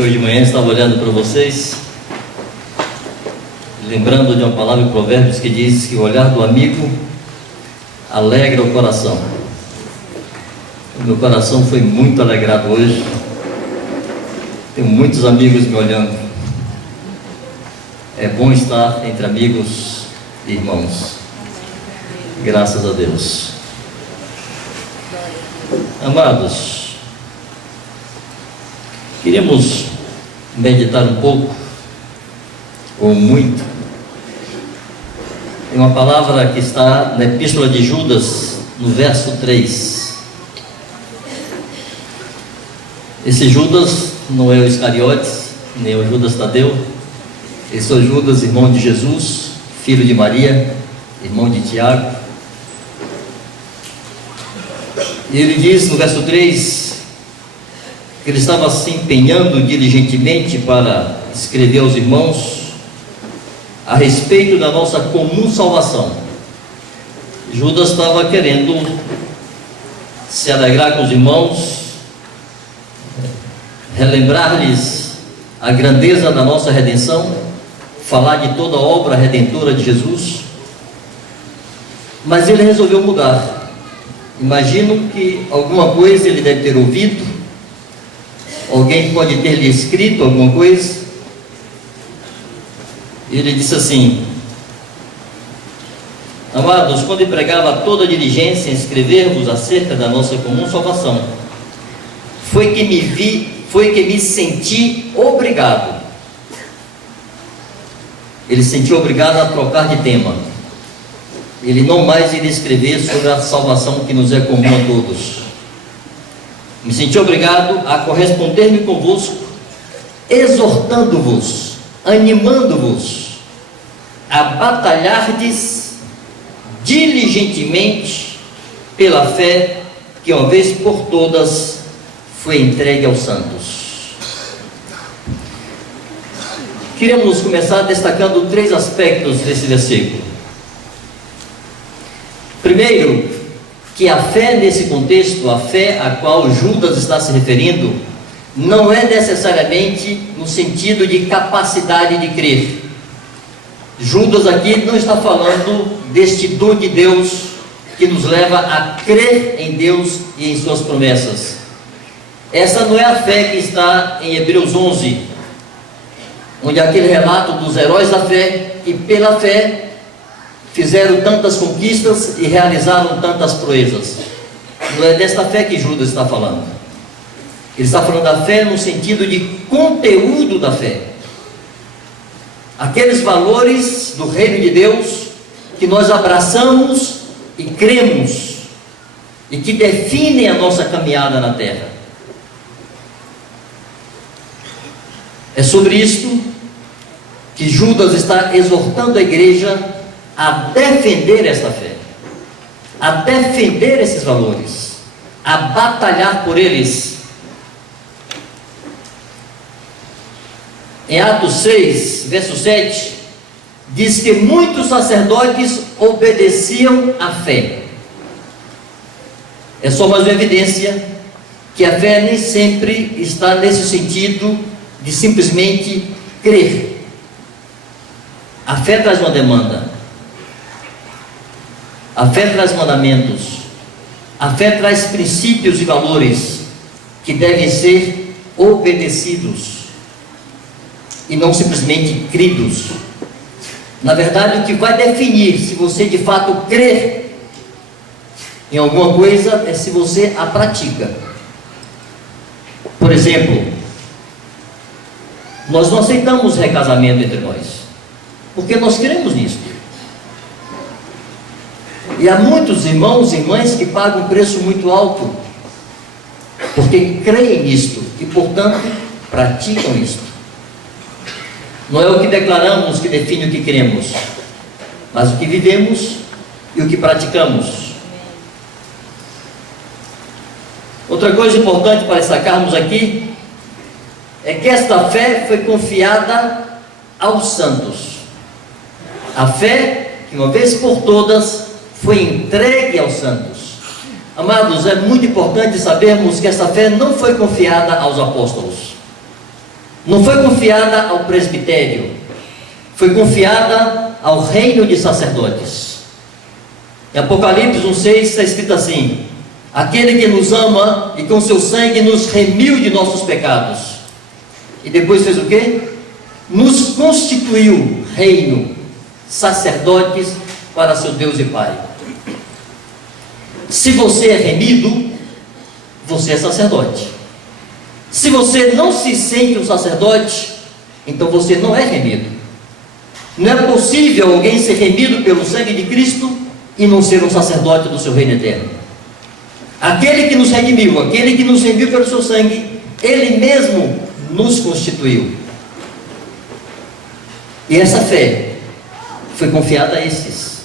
que hoje de manhã estava olhando para vocês, lembrando de uma palavra em Provérbios que diz que o olhar do amigo alegra o coração. O meu coração foi muito alegrado hoje. Tenho muitos amigos me olhando. É bom estar entre amigos e irmãos. Graças a Deus. Amados, queríamos meditar um pouco, ou muito, em uma palavra que está na Epístola de Judas, no verso 3. Esse Judas não é o Iscariotes, nem o Judas Tadeu. Esse é o Judas, irmão de Jesus, filho de Maria, irmão de Tiago. E ele diz no verso 3 que ele estava se empenhando diligentemente para escrever aos irmãos a respeito da nossa comum salvação. Judas estava querendo se alegrar com os irmãos, relembrar-lhes a grandeza da nossa redenção, falar de toda a obra redentora de Jesus, mas ele resolveu mudar. Imagino que alguma coisa ele deve ter ouvido, alguém pode ter lhe escrito alguma coisa. Ele disse assim: amados, quando empregava toda a diligência em escrever-vos acerca da nossa comum salvação, foi que me senti obrigado. Ele se sentiu obrigado a trocar de tema. Ele não mais iria escrever sobre a salvação que nos é comum a todos. Me senti obrigado a corresponder-me convosco, exortando-vos, animando-vos a batalhardes diligentemente pela fé que uma vez por todas foi entregue aos santos. Queremos começar destacando 3 aspectos desse versículo. Primeiro, que a fé nesse contexto, a fé a qual Judas está se referindo, não é necessariamente no sentido de capacidade de crer. Judas aqui não está falando deste dom de Deus que nos leva a crer em Deus e em suas promessas. Essa não é a fé que está em Hebreus 11, onde há aquele relato dos heróis da fé que pela fé fizeram tantas conquistas e realizaram tantas proezas. Não é desta fé que Judas está falando. Ele está falando da fé no sentido de conteúdo da fé. Aqueles valores do reino de Deus que nós abraçamos e cremos e que definem a nossa caminhada na terra. É sobre isto que Judas está exortando a igreja a defender esta fé, a defender esses valores, a batalhar por eles. Em Atos 6, verso 7, diz que muitos sacerdotes obedeciam à fé. É só mais uma evidência que a fé nem sempre está nesse sentido de simplesmente crer. A fé traz uma demanda. A fé traz mandamentos. A fé traz princípios e valores que devem ser obedecidos e não simplesmente cridos. Na verdade, o que vai definir se você de fato crer em alguma coisa é se você a pratica. Por exemplo, nós não aceitamos recasamento entre nós, porque nós cremos nisso. E há muitos irmãos e mães que pagam um preço muito alto, porque creem nisto e, portanto, praticam isto. Não é o que declaramos que define o que cremos, mas o que vivemos e o que praticamos. Outra coisa importante para destacarmos aqui é que esta fé foi confiada aos santos. A fé que uma vez por todas foi entregue aos santos. Amados, é muito importante sabermos que essa fé não foi confiada aos apóstolos. não foi confiada ao presbitério, foi confiada ao reino de sacerdotes. Em Apocalipse 1,6 está escrito assim: aquele que nos ama e com seu sangue nos remiu de nossos pecados. E depois fez o quê? Nos constituiu reino, sacerdotes para seu Deus e Pai. Se você é remido, você é sacerdote. Se você não se sente um sacerdote, então você não é remido. Não é possível alguém ser remido pelo sangue de Cristo e não ser um sacerdote do seu reino eterno. Aquele que nos redimiu, aquele que nos remiu pelo seu sangue, Ele mesmo nos constituiu. E essa fé foi confiada a estes,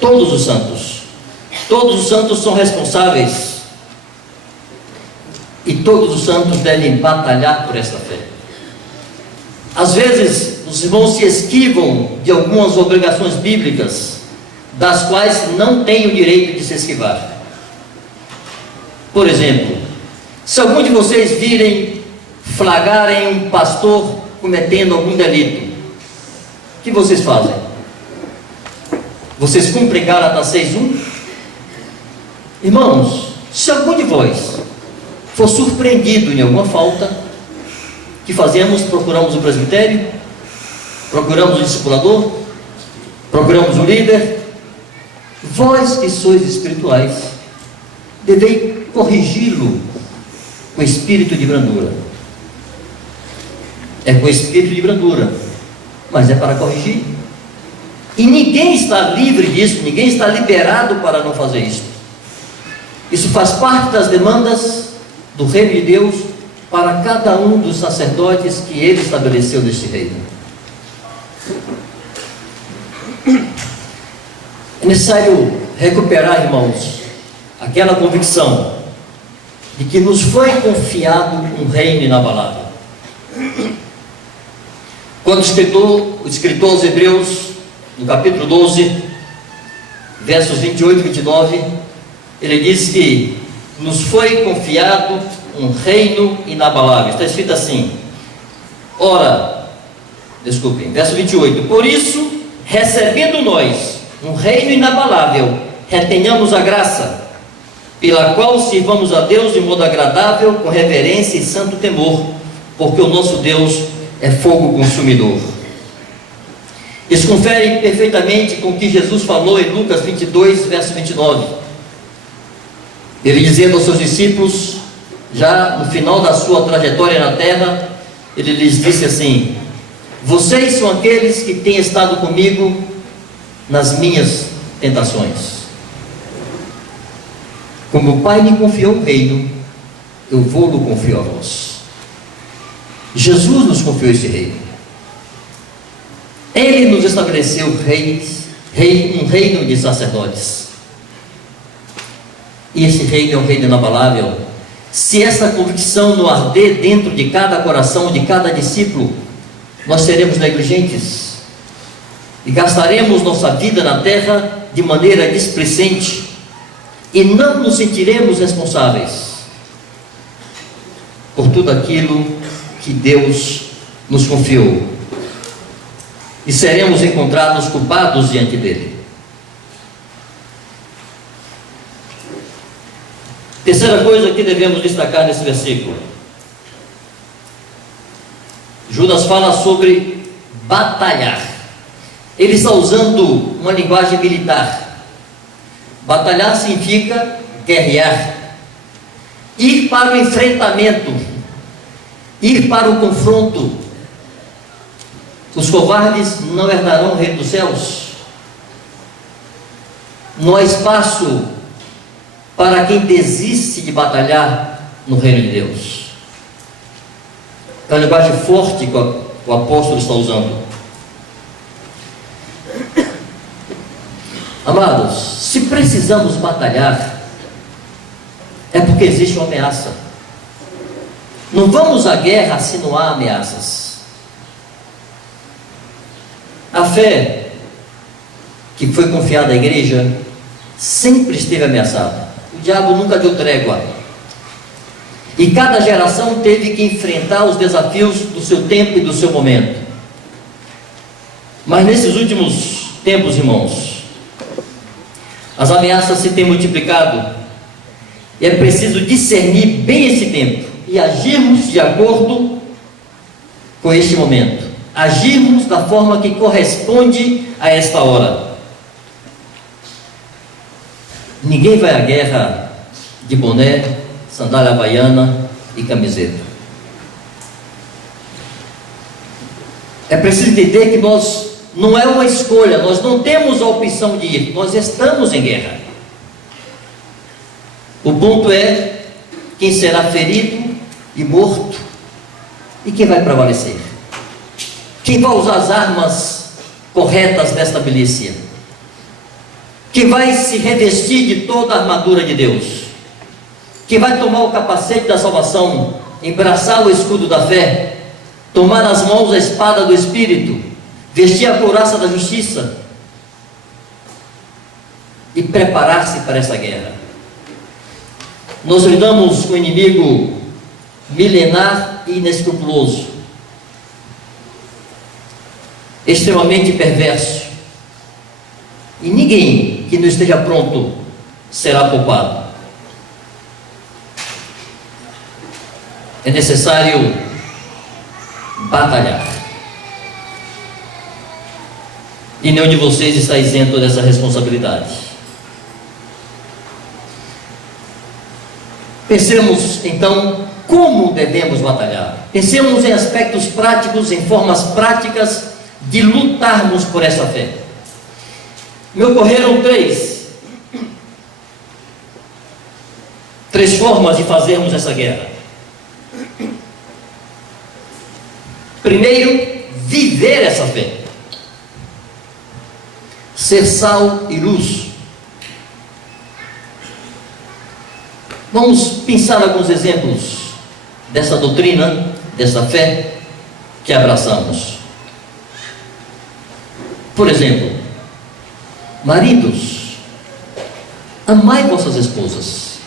todos os santos. Todos os santos são responsáveis, e todos os santos devem batalhar por esta fé. Às vezes, os irmãos se esquivam de algumas obrigações bíblicas, das quais não têm o direito de se esquivar. Por exemplo, se algum de vocês virem flagrarem um pastor cometendo algum delito, o que vocês fazem? Vocês cumprem Gálatas 6:1? Irmãos, se algum de vós for surpreendido em alguma falta, o que fazemos? Procuramos o presbitério, procuramos o discipulador, procuramos o líder. Vós que sois espirituais, deveis corrigi-lo com espírito de brandura. É com espírito de brandura, mas é para corrigir. E ninguém está livre disso, ninguém está liberado para não fazer isso. Isso faz parte das demandas do reino de Deus para cada um dos sacerdotes que Ele estabeleceu neste reino. É necessário recuperar, irmãos, aquela convicção de que nos foi confiado um reino inabalável. Quando o escritor aos Hebreus, no capítulo 12, versos 28 e 29, ele diz que nos foi confiado um reino inabalável. Está escrito assim, verso 28, por isso, recebendo nós um reino inabalável, retenhamos a graça, pela qual sirvamos a Deus de modo agradável, com reverência e santo temor, porque o nosso Deus é fogo consumidor. Isso confere perfeitamente com o que Jesus falou em Lucas 22, verso 29. Ele dizendo aos seus discípulos, já no final da sua trajetória na terra, ele lhes disse assim: vocês são aqueles que têm estado comigo nas minhas tentações. Como o Pai me confiou o reino, eu vou-lo confiar a vós. Jesus nos confiou esse reino. Ele nos estabeleceu um reino de sacerdotes. E esse reino é um reino inabalável. Se essa convicção não arder dentro de cada coração, de cada discípulo, nós seremos negligentes e gastaremos nossa vida na terra de maneira displicente e não nos sentiremos responsáveis por tudo aquilo que Deus nos confiou, e seremos encontrados culpados diante dele. Terceira coisa que devemos destacar nesse versículo: Judas fala sobre batalhar. Ele está usando uma linguagem militar. Batalhar significa guerrear, ir para o enfrentamento, ir para o confronto. Os covardes não herdarão o reino dos céus. Não há espaço para quem desiste de batalhar no reino de Deus. É uma linguagem forte que o apóstolo está usando. Amados, se precisamos batalhar, é porque existe uma ameaça. Não vamos à guerra se não há ameaças. A fé que foi confiada à igreja sempre esteve ameaçada. O diabo nunca deu trégua. E cada geração teve que enfrentar os desafios do seu tempo e do seu momento. Mas nesses últimos tempos, irmãos, as ameaças se têm multiplicado, e é preciso discernir bem esse tempo e agirmos de acordo com este momento, agirmos da forma que corresponde a esta hora. Ninguém vai à guerra de boné, sandália havaiana e camiseta. É preciso entender que não é uma escolha, nós não temos a opção de ir, nós estamos em guerra. O ponto é quem será ferido e morto e quem vai prevalecer. Quem vai usar as armas corretas desta milícia? Quem vai se revestir de toda a armadura de Deus? Quem vai tomar o capacete da salvação, embraçar o escudo da fé, tomar nas mãos a espada do Espírito, vestir a couraça da justiça e preparar-se para essa guerra? Nós lidamos com um inimigo milenar e inescrupuloso, extremamente perverso, e ninguém que não esteja pronto será poupado. É necessário batalhar, e nenhum de vocês está isento dessa responsabilidade. Pensemos então como devemos batalhar. Pensemos em aspectos práticos, em formas práticas de lutarmos por essa fé. Me ocorreram três formas de fazermos essa guerra. Primeiro, viver essa fé, ser sal e luz. Vamos pensar alguns exemplos dessa doutrina, dessa fé que abraçamos. Por exemplo, maridos, amai vossas esposas,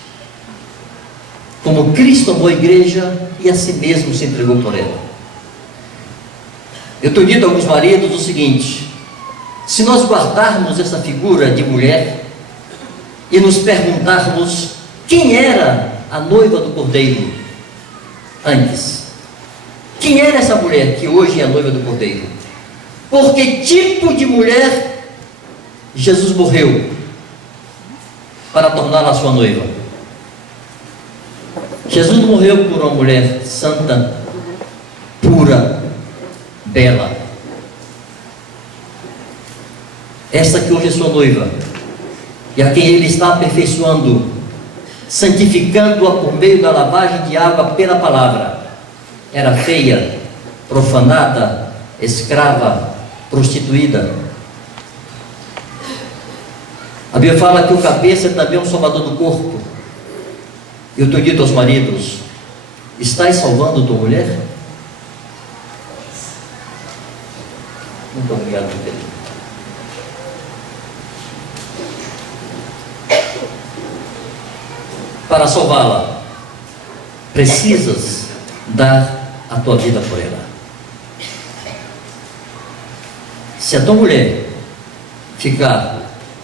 como Cristo amou a igreja e a si mesmo se entregou por ela. Eu tenho dito a alguns maridos o seguinte: se nós guardarmos essa figura de mulher e nos perguntarmos quem era a noiva do Cordeiro antes, quem era essa mulher que hoje é a noiva do Cordeiro, por que tipo de mulher Jesus morreu para torná-la sua noiva? Jesus não morreu por uma mulher santa, pura, bela. Essa que hoje é sua noiva, e a quem Ele está aperfeiçoando, santificando-a por meio da lavagem de água pela palavra, era feia, profanada, escrava, prostituída. A Bíblia fala que o cabeça é também um salvador do corpo. Eu tenho dito aos maridos: estás salvando tua mulher? Muito obrigado, meu querido. Para salvá-la, precisas dar a tua vida por ela. Se a tua mulher ficar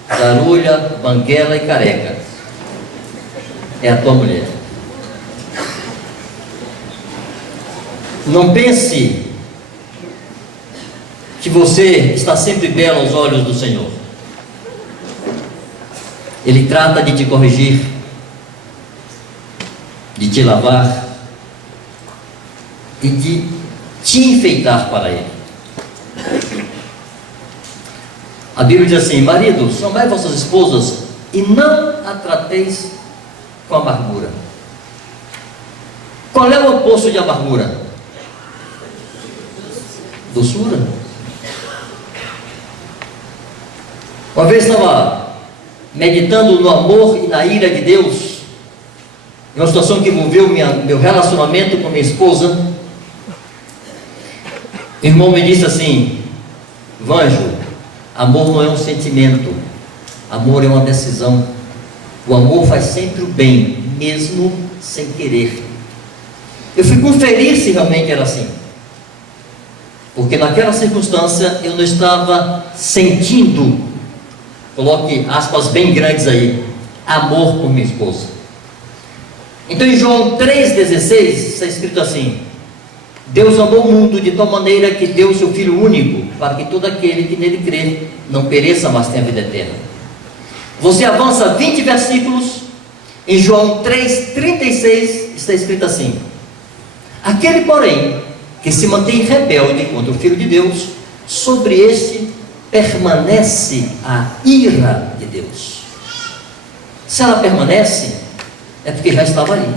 zarulha, banguela e careca, é a tua mulher. Não pense que você está sempre belo aos olhos do Senhor. Ele trata de te corrigir, de te lavar e de te enfeitar para Ele. A Bíblia diz assim: maridos, amai vossas esposas e não a trateis com amargura. Qual é o oposto de amargura? Doçura. Uma vez estava meditando no amor e na ira de Deus, em uma situação que envolveu meu relacionamento com minha esposa. O irmão me disse assim: Vanjo, amor não é um sentimento, amor é uma decisão. O amor faz sempre o bem, mesmo sem querer. Eu fui conferir se realmente era assim, porque naquela circunstância eu não estava sentindo, coloque aspas bem grandes aí, amor por minha esposa. Então em João 3,16 está escrito assim: Deus amou o mundo de tal maneira que deu o seu Filho único, para que todo aquele que nele crer não pereça, mas tenha vida eterna. Você avança 20 versículos, em João 3,36 está escrito assim: aquele, porém, que se mantém rebelde contra o Filho de Deus, sobre este permanece a ira de Deus. Se ela permanece, é porque já estava ali.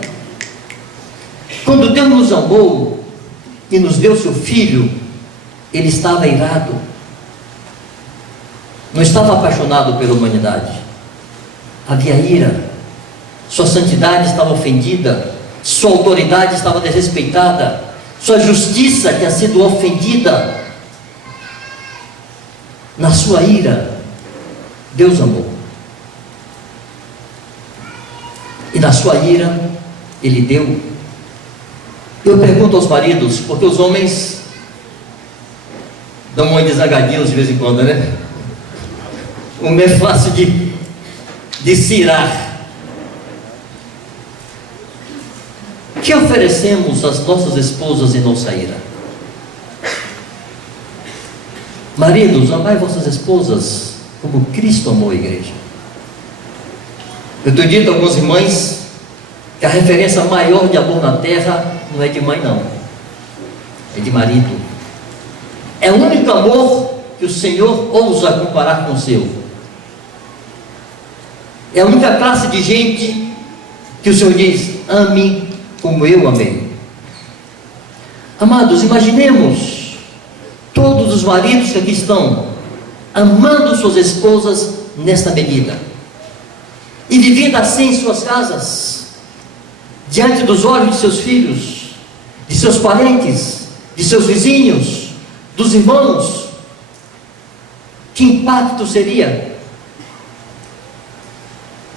Quando Deus nos amou e nos deu seu Filho, Ele estava irado, não estava apaixonado pela humanidade. Havia ira, sua santidade estava ofendida, sua autoridade estava desrespeitada, sua justiça tinha sido ofendida. Na sua ira, Deus amou, e na sua ira, Ele deu. Eu pergunto aos maridos, porque os homens dão uma desagadinha de vez em quando, né? O homem é fácil de cirar. Que oferecemos às nossas esposas em nossa ira? Maridos, amai vossas esposas como Cristo amou a igreja. Eu tenho dito a algumas irmãs que a referência maior de amor na terra não é de mãe, não, é de marido. É o único amor que o Senhor ousa comparar com o seu. É a única classe de gente que o Senhor diz: ame como eu amei. Amados, imaginemos todos os maridos que aqui estão amando suas esposas nesta medida, e vivendo assim em suas casas, diante dos olhos de seus filhos, de seus parentes, de seus vizinhos, dos irmãos. Que impacto seria?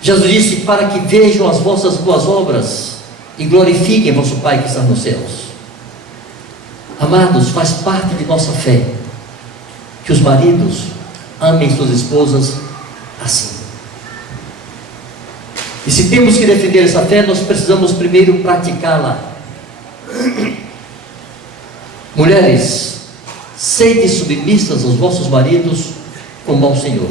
Jesus disse: para que vejam as vossas boas obras e glorifiquem vosso Pai que está nos céus. Amados, faz parte de nossa fé que os maridos amem suas esposas assim. E se temos que defender essa fé, nós precisamos primeiro praticá-la. Mulheres, sede submissas aos vossos maridos como ao Senhor.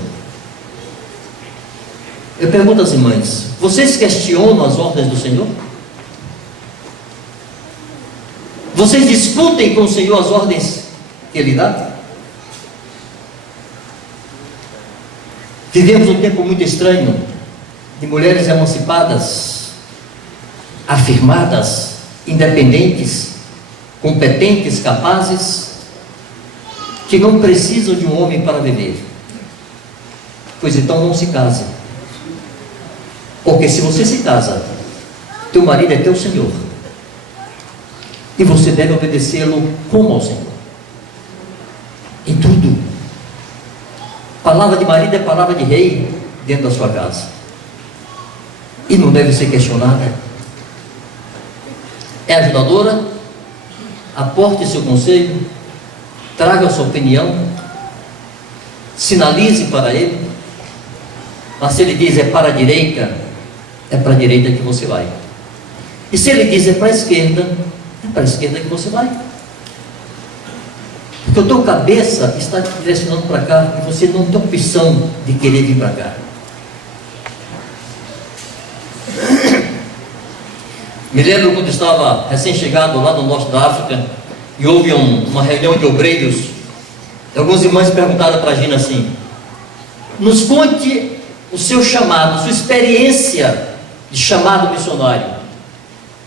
Eu pergunto às irmãs: vocês questionam as ordens do Senhor? Vocês discutem com o Senhor as ordens que Ele dá? Vivemos um tempo muito estranho de mulheres emancipadas, afirmadas, independentes, competentes, capazes, que não precisam de um homem para viver. Pois então não se case, porque se você se casa, teu marido é teu Senhor, e você deve obedecê-lo como ao Senhor, em tudo. Palavra de marido é palavra de rei dentro da sua casa, e não deve ser questionada. É ajudadora, aporte seu conselho, traga a sua opinião, sinalize para ele, mas se ele diz é para a direita, é para a direita que você vai, e se ele diz é para a esquerda, é para a esquerda que você vai, porque a tua cabeça está te direcionando para cá, e você não tem opção de querer vir para cá. Me lembro quando estava recém-chegado lá no norte da África, e houve uma reunião de obreiros, e algumas irmãs perguntaram para a Gina assim: nos conte o seu chamado, sua experiência de chamado missionário.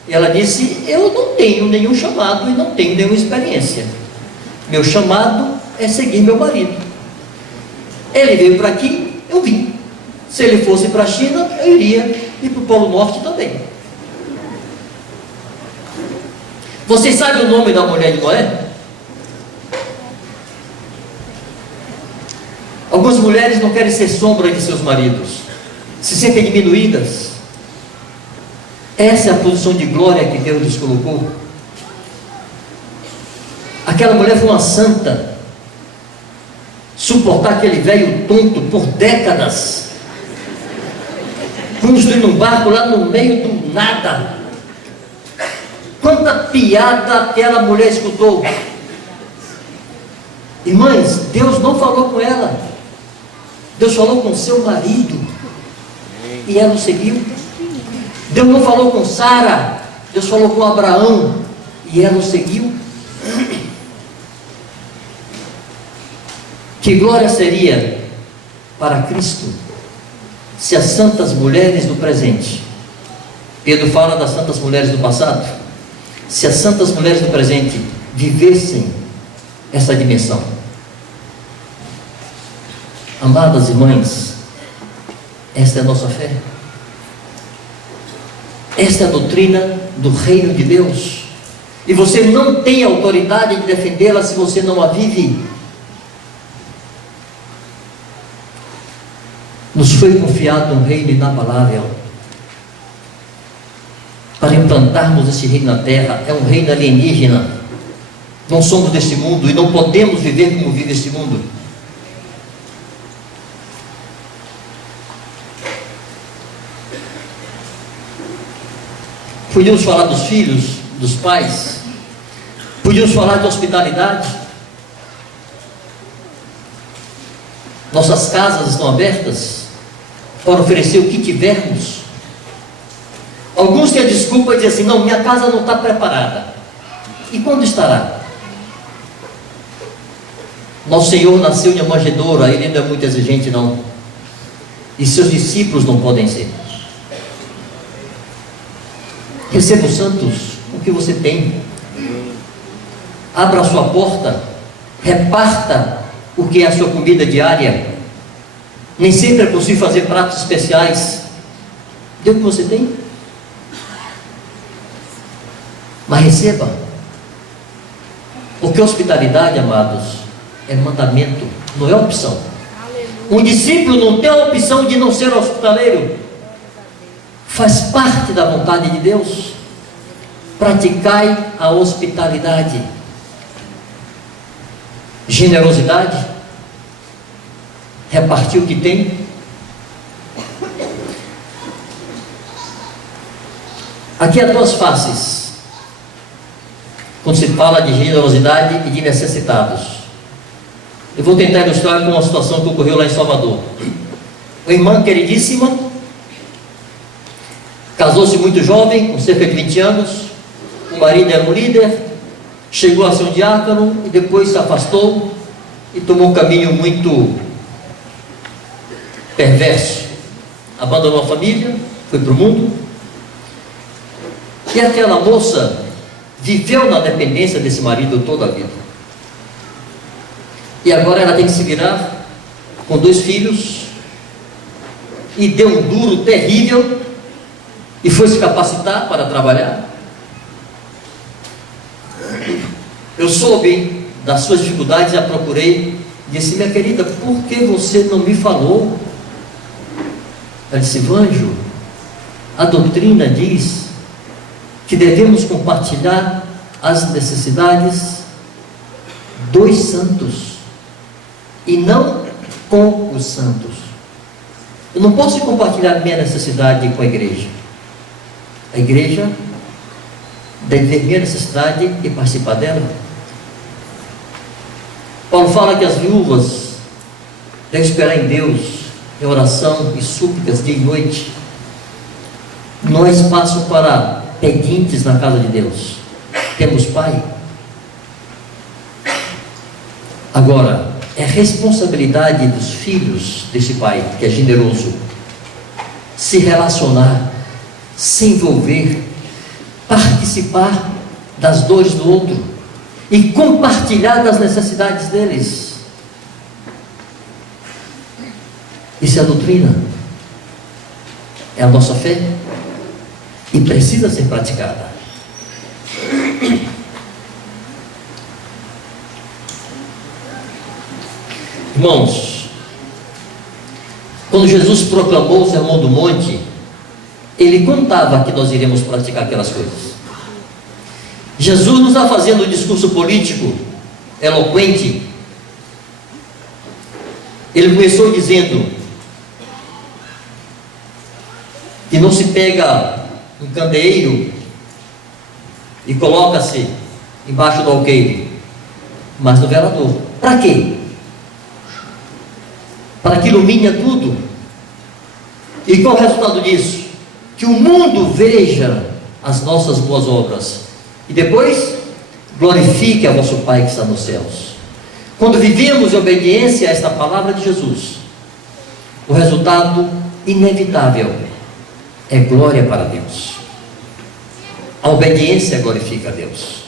E ela disse: eu não tenho nenhum chamado e não tenho nenhuma experiência. Meu chamado é seguir meu marido. Ele veio para aqui, eu vim. Se ele fosse para a China, eu iria, e para o Polo Norte também. Vocês sabem o nome da mulher de Noé? Algumas mulheres não querem ser sombra de seus maridos, se sentem diminuídas. Essa é a posição de glória que Deus lhes colocou. Aquela mulher foi uma santa. Suportar aquele velho tonto por décadas, construindo um barco lá no meio do nada. Quanta piada aquela mulher escutou. Irmãs, Deus não falou com ela. Deus falou com seu marido e ela o seguiu. Deus não falou com Sara, Deus falou com Abraão e ela o seguiu. Que glória seria para Cristo se as santas mulheres do presente, Pedro fala das santas mulheres do passado, se as santas mulheres do presente vivessem essa dimensão. Amadas irmãs, esta é a nossa fé. Esta é a doutrina do reino de Deus. E você não tem autoridade de defendê-la se você não a vive. Nos foi confiado um reino inabalável para implantarmos esse reino na terra. É um reino alienígena. Não somos desse mundo e não podemos viver como vive esse mundo. Podíamos falar dos filhos, dos pais. Podíamos falar de hospitalidade. Nossas casas estão abertas para oferecer o que tivermos. Alguns têm a desculpa de dizer assim: não, minha casa não está preparada. E quando estará? Nosso Senhor nasceu em uma manjedoura, Ele não é muito exigente não. E seus discípulos não podem ser. Receba os santos com o que você tem. Abra a sua porta. Reparta o que é a sua comida diária. Nem sempre é possível fazer pratos especiais. Dê o que você tem. Mas receba. Porque hospitalidade, amados, é mandamento, não é opção. Um discípulo não tem a opção de não ser hospitaleiro. Faz parte da vontade de Deus. Praticai a hospitalidade. Generosidade. Repartir o que tem. Aqui há duas faces quando se fala de generosidade e de necessitados. Eu vou tentar ilustrar com uma situação que ocorreu lá em Salvador. Uma irmã queridíssima casou-se muito jovem, com cerca de 20 anos. O marido era um líder, chegou a ser um diácono e depois se afastou e tomou um caminho muito perverso. Abandonou a família, foi para o mundo. E aquela moça viveu na dependência desse marido toda a vida. E agora ela tem que se virar com 2 filhos. E deu um duro terrível. E foi se capacitar para trabalhar. Eu soube das suas dificuldades e a procurei. Disse: minha querida, por que você não me falou? Ela disse: Vanjo, a doutrina diz que devemos compartilhar as necessidades dos santos e não com os santos. Eu não posso compartilhar minha necessidade com a igreja. A igreja deve ver minha necessidade e participar dela. Paulo fala que as viúvas devem esperar em Deus, em oração e súplicas dia e noite. Não há espaço para pedintes na casa de Deus. Temos Pai. Agora, é responsabilidade dos filhos desse Pai, que é generoso, se relacionar, se envolver, participar das dores do outro e compartilhar das necessidades deles. Isso é a doutrina, é a nossa fé e precisa ser praticada. Irmãos, quando Jesus proclamou o Sermão do Monte, Ele contava que nós iríamos praticar aquelas coisas. Jesus não está fazendo um discurso político eloquente. Ele começou dizendo que não se pega um candeeiro e coloca-se embaixo do alqueire, mas no velador. Para quê? Para que ilumine tudo. E qual é o resultado disso? Que o mundo veja as nossas boas obras e depois glorifique a vosso Pai que está nos céus. Quando vivemos em obediência a esta palavra de Jesus, o resultado inevitável é glória para Deus. A obediência glorifica a Deus.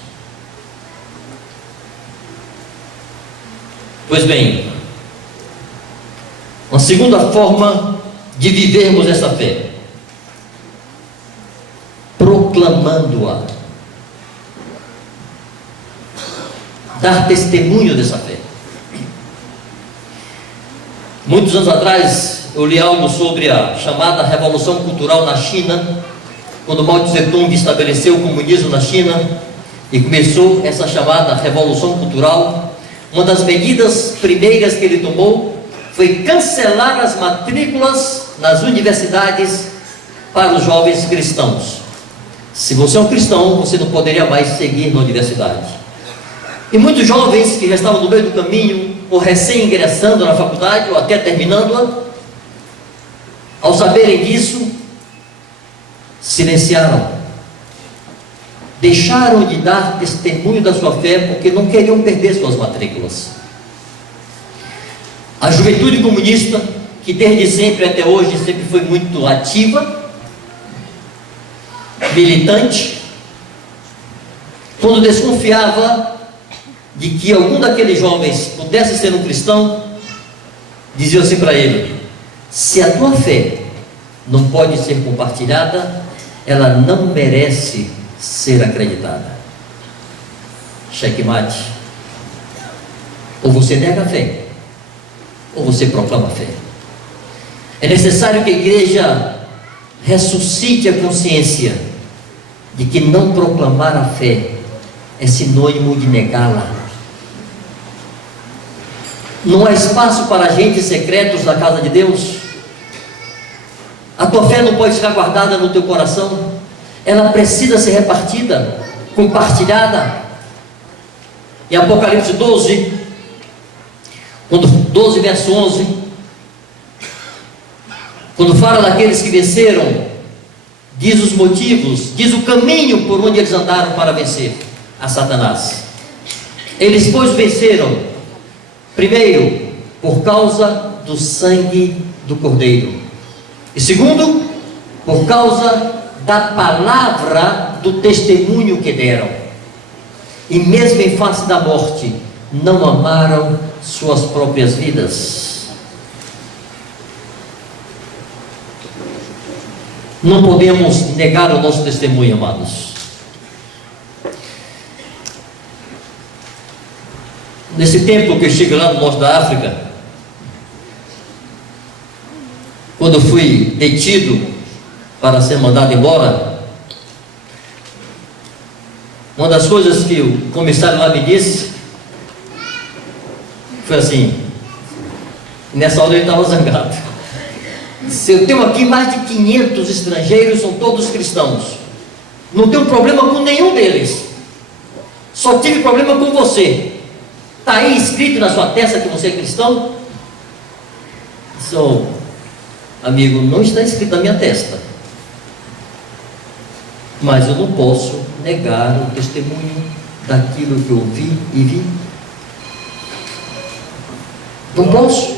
Pois bem, uma segunda forma de vivermos essa fé, proclamando-a, dar testemunho dessa fé. Muitos anos atrás eu li algo sobre a chamada Revolução Cultural na China, quando Mao Tse-tung estabeleceu o comunismo na China e começou essa chamada Revolução Cultural. Uma das medidas primeiras que ele tomou foi cancelar as matrículas nas universidades para os jovens cristãos. Se você é um cristão, você não poderia mais seguir na universidade. E muitos jovens que já estavam no meio do caminho, ou recém-ingressando na faculdade, ou até terminando-a, ao saberem disso, silenciaram, deixaram de dar testemunho da sua fé, porque não queriam perder suas matrículas. A juventude comunista, que desde sempre até hoje sempre foi muito ativa, militante, quando desconfiava de que algum daqueles jovens pudesse ser um cristão, dizia assim para ele: se a tua fé não pode ser compartilhada, ela não merece ser acreditada. Checkmate. Ou você nega a fé, ou você proclama a fé. É necessário que a igreja ressuscite a consciência de que não proclamar a fé é sinônimo de negá-la. Não há espaço para agentes secretos na casa de Deus. A tua fé não pode ficar guardada no teu coração. Ela precisa ser repartida, compartilhada. Em Apocalipse 12, 12 verso 11, quando fala daqueles que venceram, diz os motivos, diz o caminho por onde eles andaram para vencer a Satanás. Eles, pois, venceram, primeiro, por causa do sangue do Cordeiro, e segundo, por causa da palavra do testemunho que deram, e mesmo em face da morte, não amaram suas próprias vidas. Não podemos negar o nosso testemunho, amados. Nesse tempo que eu estive lá no norte da África, quando eu fui detido para ser mandado embora, uma das coisas que o comissário lá me disse foi assim, nessa hora ele estava zangado: se eu tenho aqui mais de 500 estrangeiros, são todos cristãos, não tenho problema com nenhum deles, só tive problema com você. Está aí escrito na sua testa que você é cristão? Disse: amigo, não está escrito na minha testa, mas eu não posso negar o testemunho daquilo que eu vi e vi. Não posso.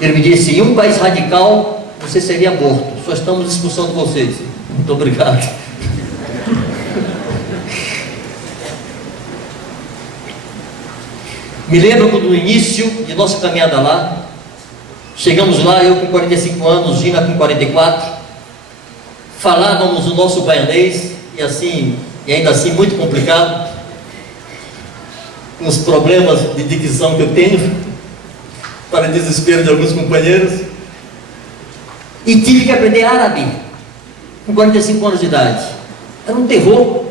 Ele me disse: em um país radical você seria morto, só estamos expulsando vocês. Muito obrigado. Me lembro quando no início de nossa caminhada lá, chegamos lá, eu com 45 anos, Gina com 44, falávamos o nosso baianês, e ainda assim muito complicado, com os problemas de dicção que eu tenho, para desespero de alguns companheiros, e tive que aprender árabe, com 45 anos de idade. Era um terror.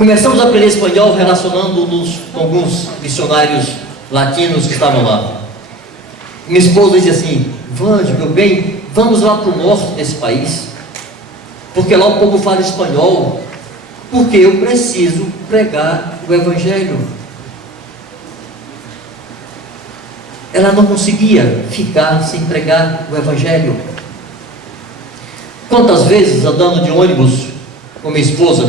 Começamos a aprender espanhol relacionando-nos com alguns missionários latinos que estavam lá. Minha esposa dizia assim: Vande, meu bem, vamos lá para o norte desse país, porque lá o povo fala espanhol, porque eu preciso pregar o Evangelho. Ela não conseguia ficar sem pregar o Evangelho. Quantas vezes, andando de ônibus com minha esposa,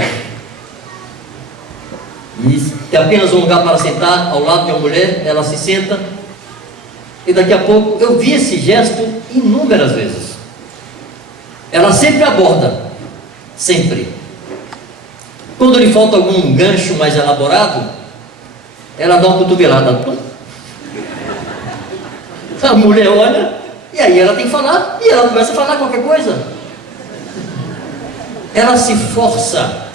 e tem apenas um lugar para sentar ao lado de uma mulher, ela se senta, e daqui a pouco eu vi esse gesto inúmeras vezes. Ela sempre aborda, sempre. Quando lhe falta algum gancho mais elaborado, ela dá uma cotovelada. A mulher olha, e aí ela tem que falar, e ela começa a falar qualquer coisa. Ela se força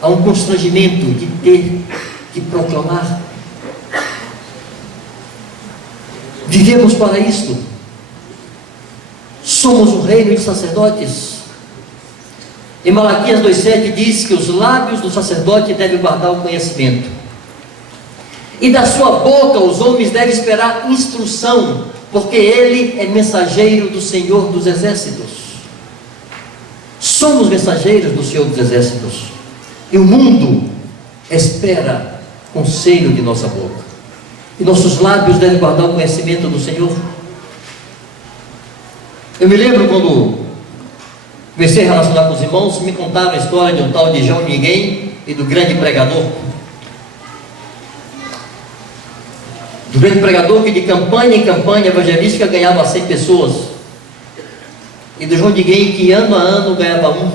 a um constrangimento de ter que proclamar. Vivemos para isto. Somos um reino de sacerdotes. Em Malaquias 2,7 diz que os lábios do sacerdote devem guardar o conhecimento, e da sua boca os homens devem esperar instrução, porque ele é mensageiro do Senhor dos Exércitos. Somos mensageiros do Senhor dos Exércitos, e o mundo espera conselho de nossa boca, e nossos lábios devem guardar o conhecimento do Senhor. Eu me lembro quando comecei a relacionar com os irmãos, me contaram a história de um tal de João Ninguém e do grande pregador. Do grande pregador que de campanha em campanha evangelística ganhava 100 pessoas. E do João Ninguém que ano a ano ganhava um,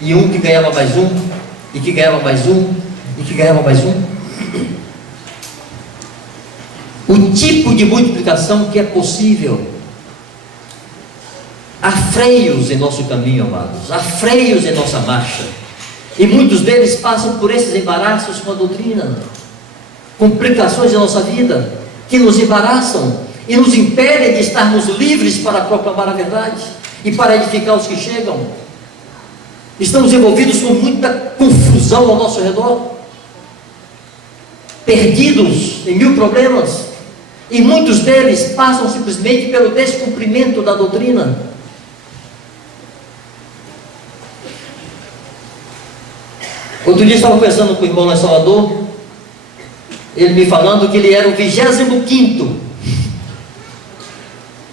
e um que ganhava mais um, e que ganhava mais um, e que ganhava mais um. O tipo de multiplicação que é possível. Há freios em nosso caminho, amados, há freios em nossa marcha, e muitos deles passam por esses embaraços com a doutrina, complicações da nossa vida, que nos embaraçam e nos impedem de estarmos livres para proclamar a verdade e para edificar os que chegam. Estamos envolvidos com muita confusão ao nosso redor, perdidos em mil problemas, e muitos deles passam simplesmente pelo descumprimento da doutrina. Outro dia estava conversando com o irmão lá em Salvador, ele me falando que ele era o 25º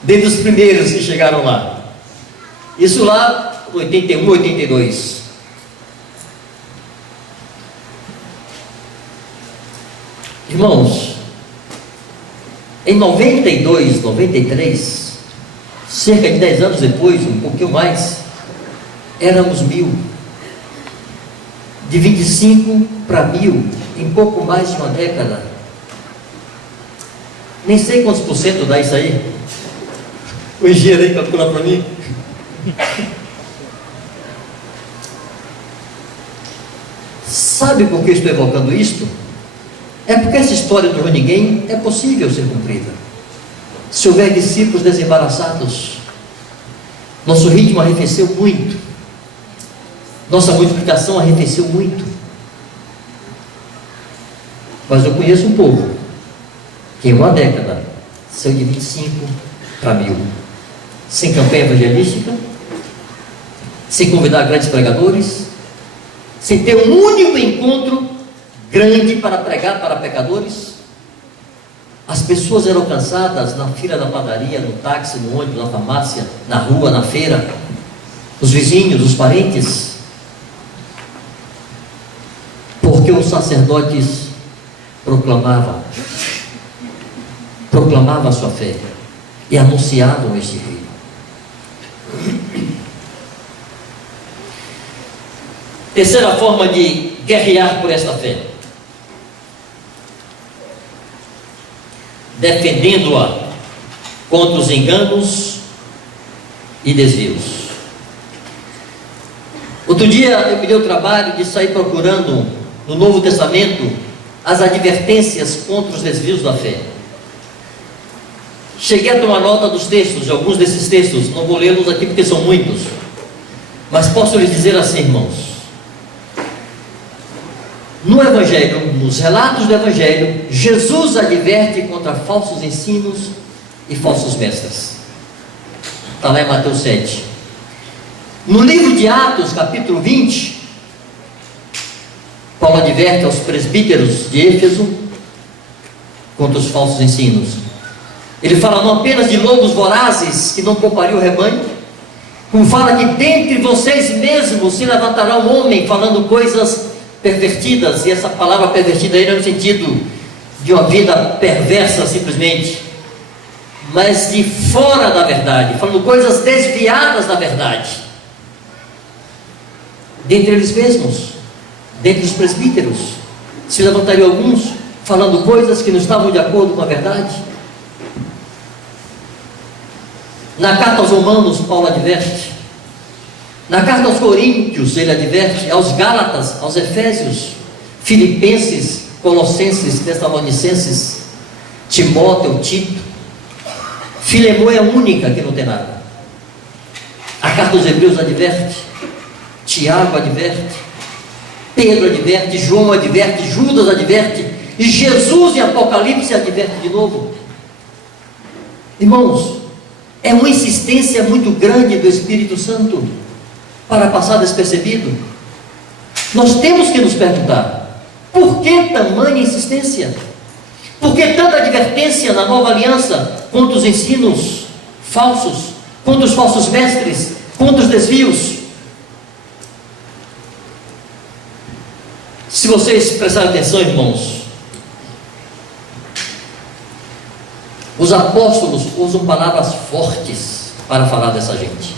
dentre os primeiros que chegaram lá. Isso lá, 81, 82. Irmãos, em 92, 93, cerca de 10 anos depois, um pouquinho mais, éramos 1000. De 25 para 1000, em pouco mais de uma década. Nem sei quantos por cento dá isso aí. O engenheiro aí calcula para mim. Sabe por que estou evocando isto? É porque essa história do Ninguém é possível ser cumprida, se houver discípulos desembaraçados. Nosso ritmo arrefeceu muito, nossa multiplicação arrefeceu muito. Mas eu conheço um povo que em uma década saiu de 25 para 1000, sem campanha evangelística, sem convidar grandes pregadores, sem ter um único encontro grande para pregar para pecadores. As pessoas eram alcançadas na fila da padaria, no táxi, no ônibus, na farmácia, na rua, na feira, os vizinhos, os parentes, porque os sacerdotes proclamavam a sua fé e anunciavam este reino. Terceira forma de guerrear por esta fé: defendendo-a contra os enganos e desvios. Outro dia eu me dei o trabalho de sair procurando no Novo Testamento as advertências contra os desvios da fé. Cheguei a tomar nota dos textos, de alguns desses textos, não vou lê-los aqui porque são muitos, mas posso lhes dizer assim, irmãos: No Evangelho, nos relatos do Evangelho, Jesus adverte contra falsos ensinos e falsos mestres. Está lá em Mateus 7. No livro de Atos, capítulo 20, Paulo adverte aos presbíteros de Éfeso contra os falsos ensinos. Ele fala não apenas de lobos vorazes que não poupariam o rebanho, como fala que dentre vocês mesmos se levantará um homem falando coisas pervertidas, e essa palavra pervertida aí não é no sentido de uma vida perversa simplesmente, mas de fora da verdade, falando coisas desviadas da verdade, dentre eles mesmos, dentre os presbíteros, se levantariam alguns falando coisas que não estavam de acordo com a verdade. Na carta aos Romanos, Paulo adverte. Na carta aos Coríntios, ele adverte. Aos Gálatas, aos Efésios, Filipenses, Colossenses, Tessalonicenses, Timóteo, Tito. Filemão é a única que não tem nada. A carta aos Hebreus adverte. Tiago adverte. Pedro adverte. João adverte. Judas adverte. E Jesus em Apocalipse adverte de novo. Irmãos, é uma insistência muito grande do Espírito Santo para passar despercebido. Nós temos que nos perguntar: por que tamanha insistência? Por que tanta advertência na nova aliança contra os ensinos falsos, contra os falsos mestres, contra os desvios? Se vocês prestarem atenção, irmãos, os apóstolos usam palavras fortes para falar dessa gente.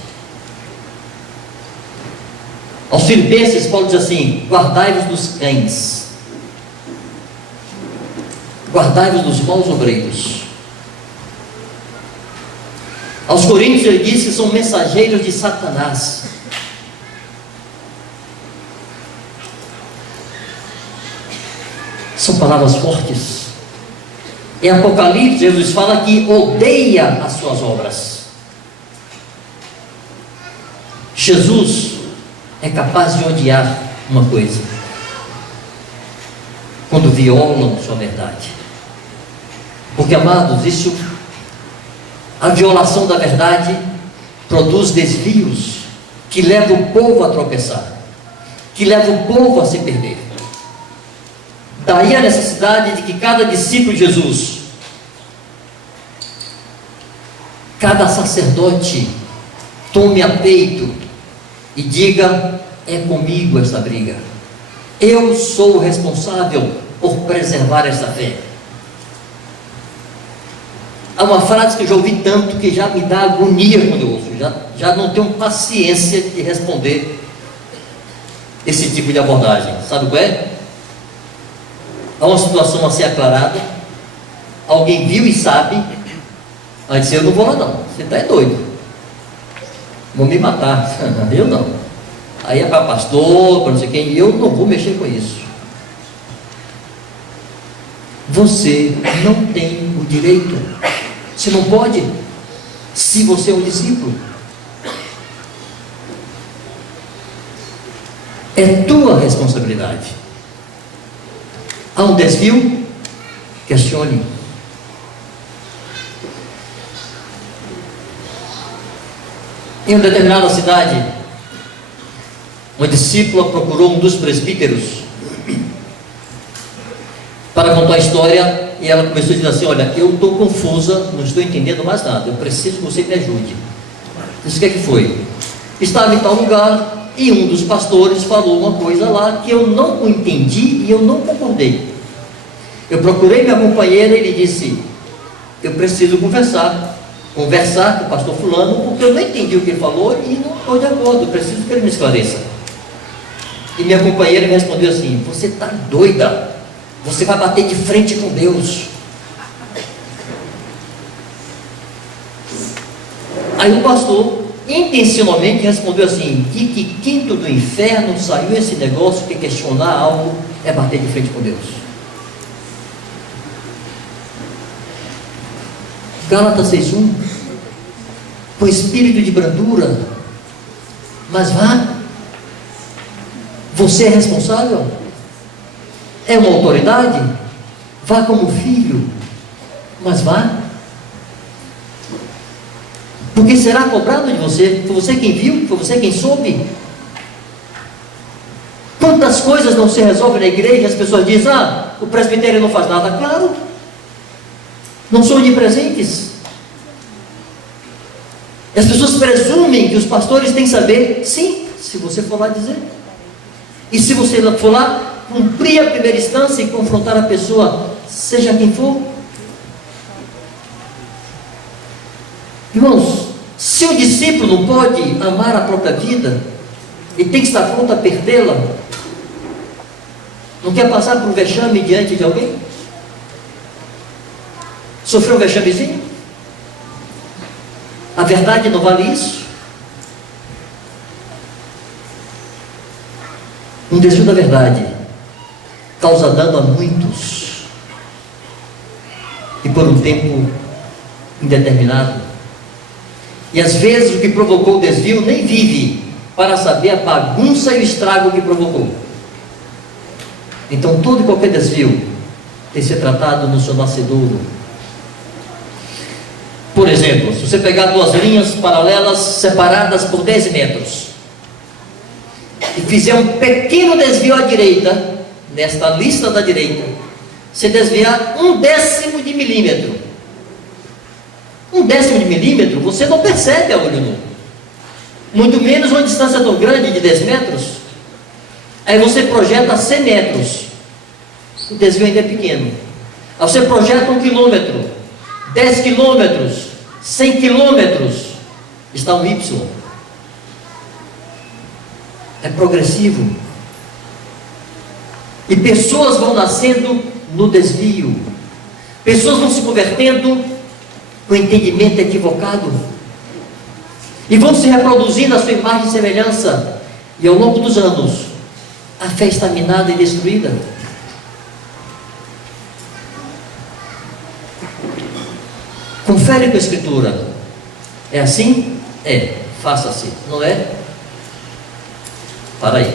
Aos Filipenses, Paulo diz assim: guardai-vos dos cães, guardai-vos dos maus obreiros. Aos Coríntios ele diz que são mensageiros de Satanás. São palavras fortes. Em Apocalipse, Jesus fala que odeia as suas obras. Jesus é capaz de odiar uma coisa: quando violam sua verdade. Porque, amados, a violação da verdade produz desvios que levam o povo a tropeçar, que levam o povo a se perder. Daí a necessidade de que cada discípulo de Jesus, cada sacerdote, tome a peito e diga: é comigo essa briga, eu sou o responsável por preservar essa fé. Há uma frase que eu já ouvi tanto que já me dá agonia quando eu ouço, já não tenho paciência de responder esse tipo de abordagem. Sabe qual é? Há uma situação a ser aclarada, alguém viu e sabe, aí disse: eu não vou lá não, você está doido, vão me matar. Eu não. Aí é para pastor, para não sei quem, eu não vou mexer com isso. Você não tem o direito, você não pode, se você é um discípulo. É tua responsabilidade. Há um desvio? Questione. Em uma determinada cidade, uma discípula procurou um dos presbíteros para contar a história, e ela começou a dizer assim: olha, eu estou confusa, não estou entendendo mais nada, eu preciso que você me ajude. Eu disse: o que é que foi? Estava em tal lugar e um dos pastores falou uma coisa lá que eu não entendi e eu não concordei. Eu procurei minha companheira e ele disse: eu preciso conversar com o pastor fulano, porque eu não entendi o que ele falou e não estou de acordo, eu preciso que ele me esclareça. E minha companheira me respondeu assim: você está doida, você vai bater de frente com Deus. Aí o pastor intencionalmente respondeu assim: de que quinto do inferno saiu esse negócio que questionar algo é bater de frente com Deus? Gálatas 6:1, com espírito de brandura, mas vá, você é responsável. É uma autoridade? Vá como filho, mas vá. Porque será cobrado de você. Foi você quem viu, foi você quem soube. Quantas coisas não se resolvem na igreja, as pessoas dizem, o presbitério não faz nada. Claro, não são onipresentes. As pessoas presumem que os pastores têm que saber. Sim, se você for lá dizer. E se você for lá cumprir a primeira instância e confrontar a pessoa, seja quem for. Irmãos, se o discípulo não pode amar a própria vida e tem que estar pronto a perdê-la, não quer passar por um vexame diante de alguém? Sofreu um vexamezinho? A verdade não vale isso? Um desvio da verdade causa dano a muitos, e por um tempo indeterminado. E às vezes o que provocou o desvio nem vive para saber a bagunça e o estrago que provocou. Então todo e qualquer desvio tem que ser tratado no seu nascedouro. Por exemplo, se você pegar duas linhas paralelas separadas por 10 metros e fizer um pequeno desvio à direita, nesta lista da direita, se desviar 1/10 de milímetro, 1/10 de milímetro, você não percebe a olho nu, muito menos uma distância tão grande de 10 metros. Aí você projeta 100 metros, o desvio ainda é pequeno. Aí você projeta 1 quilômetro, 10 quilômetros, 100 quilômetros, está um Y. É progressivo. E pessoas vão nascendo no desvio, pessoas vão se convertendo com entendimento equivocado, e vão se reproduzindo a sua imagem e semelhança, e ao longo dos anos, a fé está minada e destruída. Confere com a Escritura. É assim? É. Faça-se. Não é? Para aí.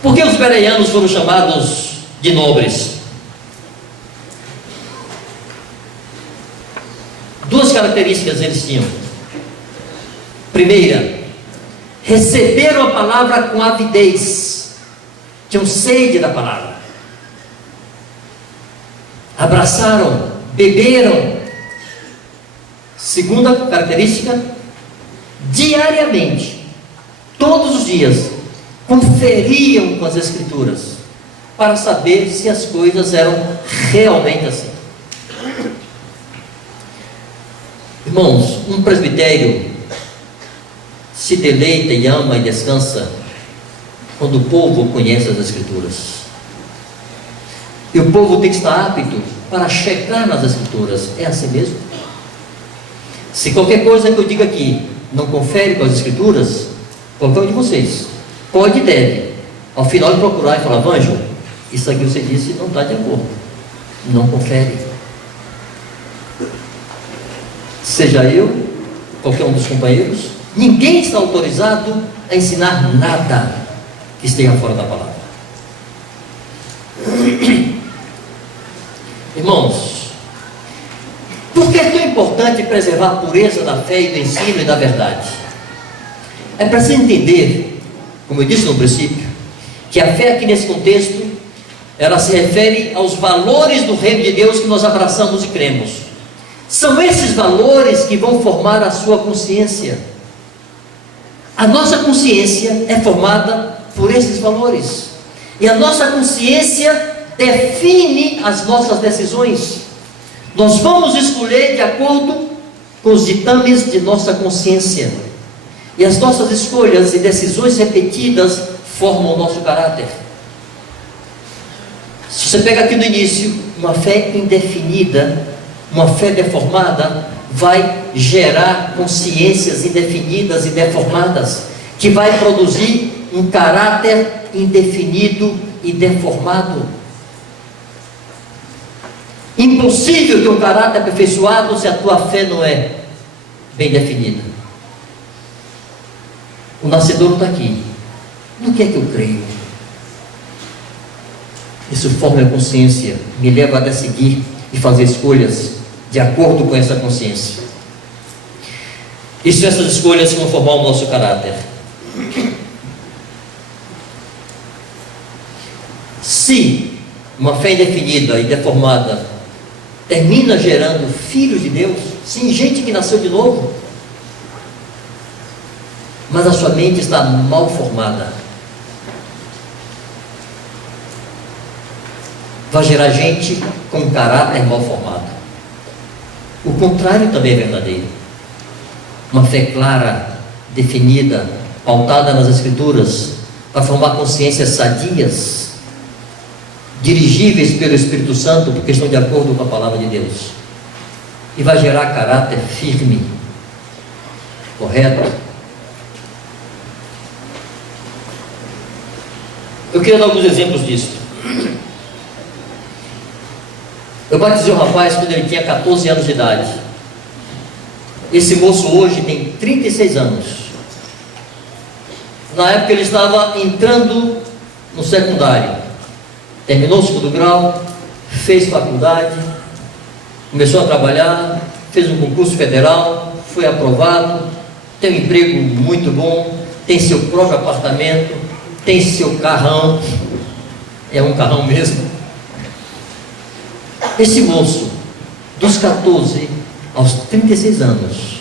Por que os bereanos foram chamados de nobres? Duas características eles tinham. Primeira, receberam a palavra com avidez, tinham sede da palavra, abraçaram, beberam. Segunda característica, diariamente, todos os dias, conferiam com as Escrituras para saber se as coisas eram realmente assim. Irmãos, um presbitério se deleita e ama e descansa quando o povo conhece as Escrituras. E o povo tem que estar apto para checar nas Escrituras. É assim mesmo? Se qualquer coisa que eu diga aqui não confere com as Escrituras, qualquer um de vocês pode e deve, ao final, de procurar e falar: Vanjo, isso aqui você disse não está de acordo, não confere. Seja eu, qualquer um dos companheiros, ninguém está autorizado a ensinar nada que esteja fora da palavra. Irmãos, por que é tão importante preservar a pureza da fé e do ensino e da verdade? É para se entender, como eu disse no princípio, que a fé aqui nesse contexto, ela se refere aos valores do reino de Deus que nós abraçamos e cremos. São esses valores que vão formar a sua consciência. A nossa consciência é formada por esses valores, e a nossa consciência define as nossas decisões. Nós vamos escolher de acordo com os ditames de nossa consciência, e as nossas escolhas e decisões repetidas formam o nosso caráter. Se você pega aqui no início, uma fé indefinida, uma fé deformada, vai gerar consciências indefinidas e deformadas, que vai produzir um caráter indefinido e deformado. Impossível ter um caráter aperfeiçoado se a tua fé não é bem definida. O nascedouro está aqui. No que é que eu creio? Isso forma a consciência, me leva a seguir e fazer escolhas de acordo com essa consciência. E se essas escolhas vão formar o nosso caráter? Se uma fé indefinida e deformada termina gerando filhos de Deus, sim, gente que nasceu de novo, mas a sua mente está mal formada, vai gerar gente com caráter mal formado. O contrário também é verdadeiro. Uma fé clara, definida, pautada nas Escrituras, para formar consciências sadias, dirigíveis pelo Espírito Santo, porque estão de acordo com a palavra de Deus, e vai gerar caráter firme, correto. Eu queria dar alguns exemplos disso. Eu batizei um rapaz quando ele tinha 14 anos de idade. Esse moço hoje tem 36 anos. Na época ele estava entrando no secundário. Terminou o segundo grau, fez faculdade, começou a trabalhar, fez um concurso federal, foi aprovado, tem um emprego muito bom, tem seu próprio apartamento, tem seu carrão, é um carrão mesmo. Esse moço, dos 14 aos 36 anos,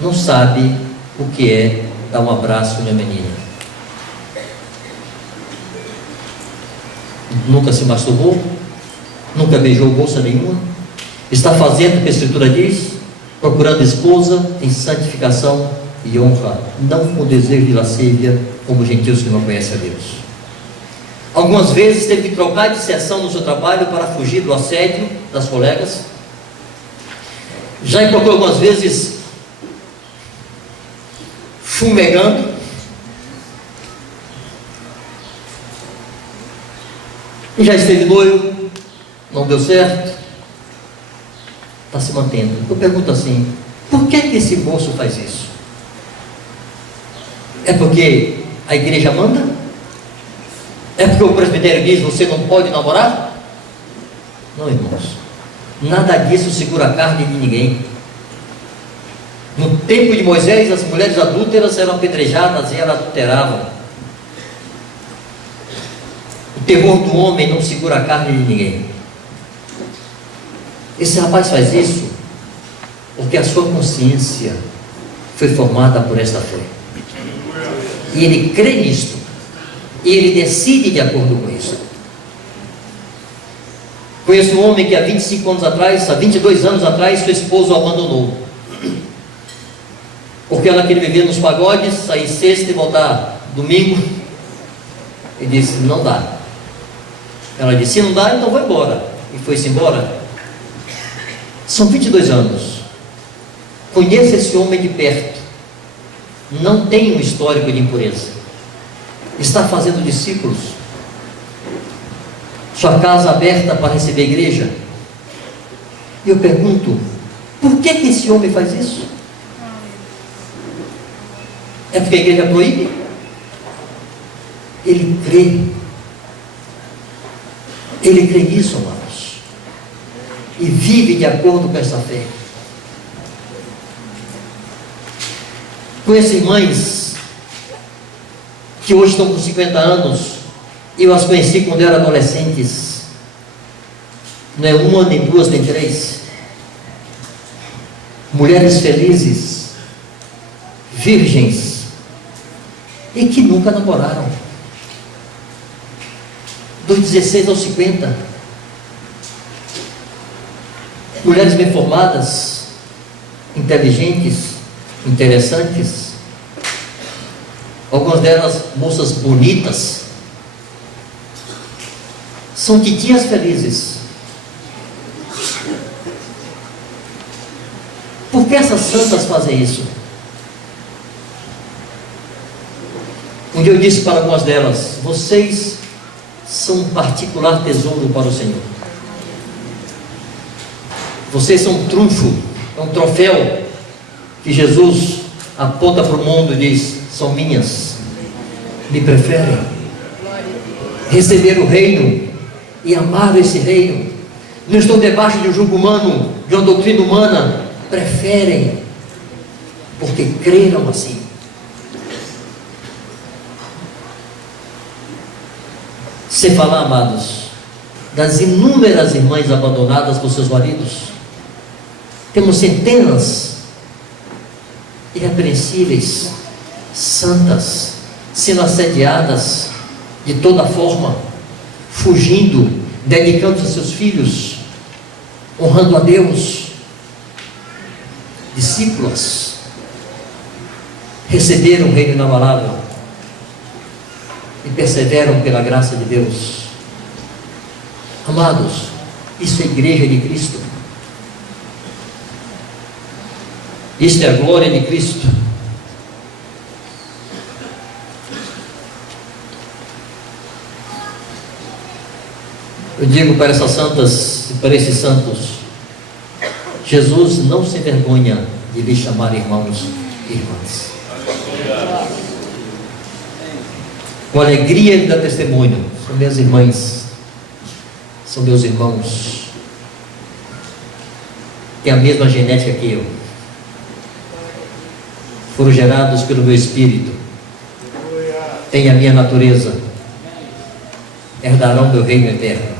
não sabe o que é dar um abraço na menina. Nunca se masturbou, nunca beijou bolsa nenhuma, está fazendo o que a Escritura diz, procurando esposa em santificação e honra, não com desejo de lascívia, como gentios que não conhecem a Deus. Algumas vezes teve que trocar de sessão no seu trabalho para fugir do assédio das colegas. Já encontrou algumas vezes fumegando. E já esteve noivo, não deu certo, está se mantendo. Eu pergunto assim, por que esse moço faz isso? É porque a igreja manda? É porque o presbitério diz, você não pode namorar? Não, irmãos, nada disso segura a carne de ninguém. No tempo de Moisés, as mulheres adúlteras eram apedrejadas e elas adulteravam. O terror do homem não segura a carne de ninguém. Esse rapaz faz isso porque a sua consciência foi formada por esta fé. E ele crê nisto. E ele decide de acordo com isso. Conheço um homem que há 25 anos atrás, há 22 anos atrás, sua esposa o abandonou. Porque ela queria viver nos pagodes, sair sexta e voltar domingo. Ele disse, não dá. Ela disse, se não dá, então vou embora. E foi-se embora. São 22 anos. Conheço esse homem de perto. Não tem um histórico de impureza. Está fazendo discípulos. Sua casa aberta para receber a igreja. E eu pergunto, por que esse homem faz isso? É porque a igreja proíbe? Ele crê. Ele crê nisso, amados. E vive de acordo com essa fé. Conheço irmãs que hoje estão com 50 anos, e eu as conheci quando eram adolescentes. Não é uma, nem duas, nem três. Mulheres felizes, virgens, e que nunca namoraram. Dos 16 aos 50. Mulheres bem formadas, inteligentes, interessantes. Algumas delas moças bonitas. São titias felizes. Por que essas santas fazem isso? Um dia eu disse para algumas delas, vocês são um particular tesouro para o Senhor. Vocês são um trunfo, é um troféu que Jesus aponta para o mundo e diz, são minhas, me preferem, receber o reino, e amaram esse reino, não estão debaixo de um jugo humano, de uma doutrina humana, preferem, porque creram assim. Sem falar, amados, das inúmeras irmãs abandonadas por seus maridos. Temos centenas irrepreensíveis, santas, sendo assediadas de toda forma, fugindo, dedicando-se a seus filhos, honrando a Deus. Discípulas receberam o reino inabalável e perseveram pela graça de Deus. Amados, isso é a igreja de Cristo. Isto é a glória de Cristo. Eu digo para essas santas e para esses santos, Jesus não se envergonha de lhes chamar irmãos e irmãs. Com alegria ele dá testemunho. São minhas irmãs, são meus irmãos, têm a mesma genética que eu, foram gerados pelo meu espírito, têm a minha natureza, herdarão meu reino eterno.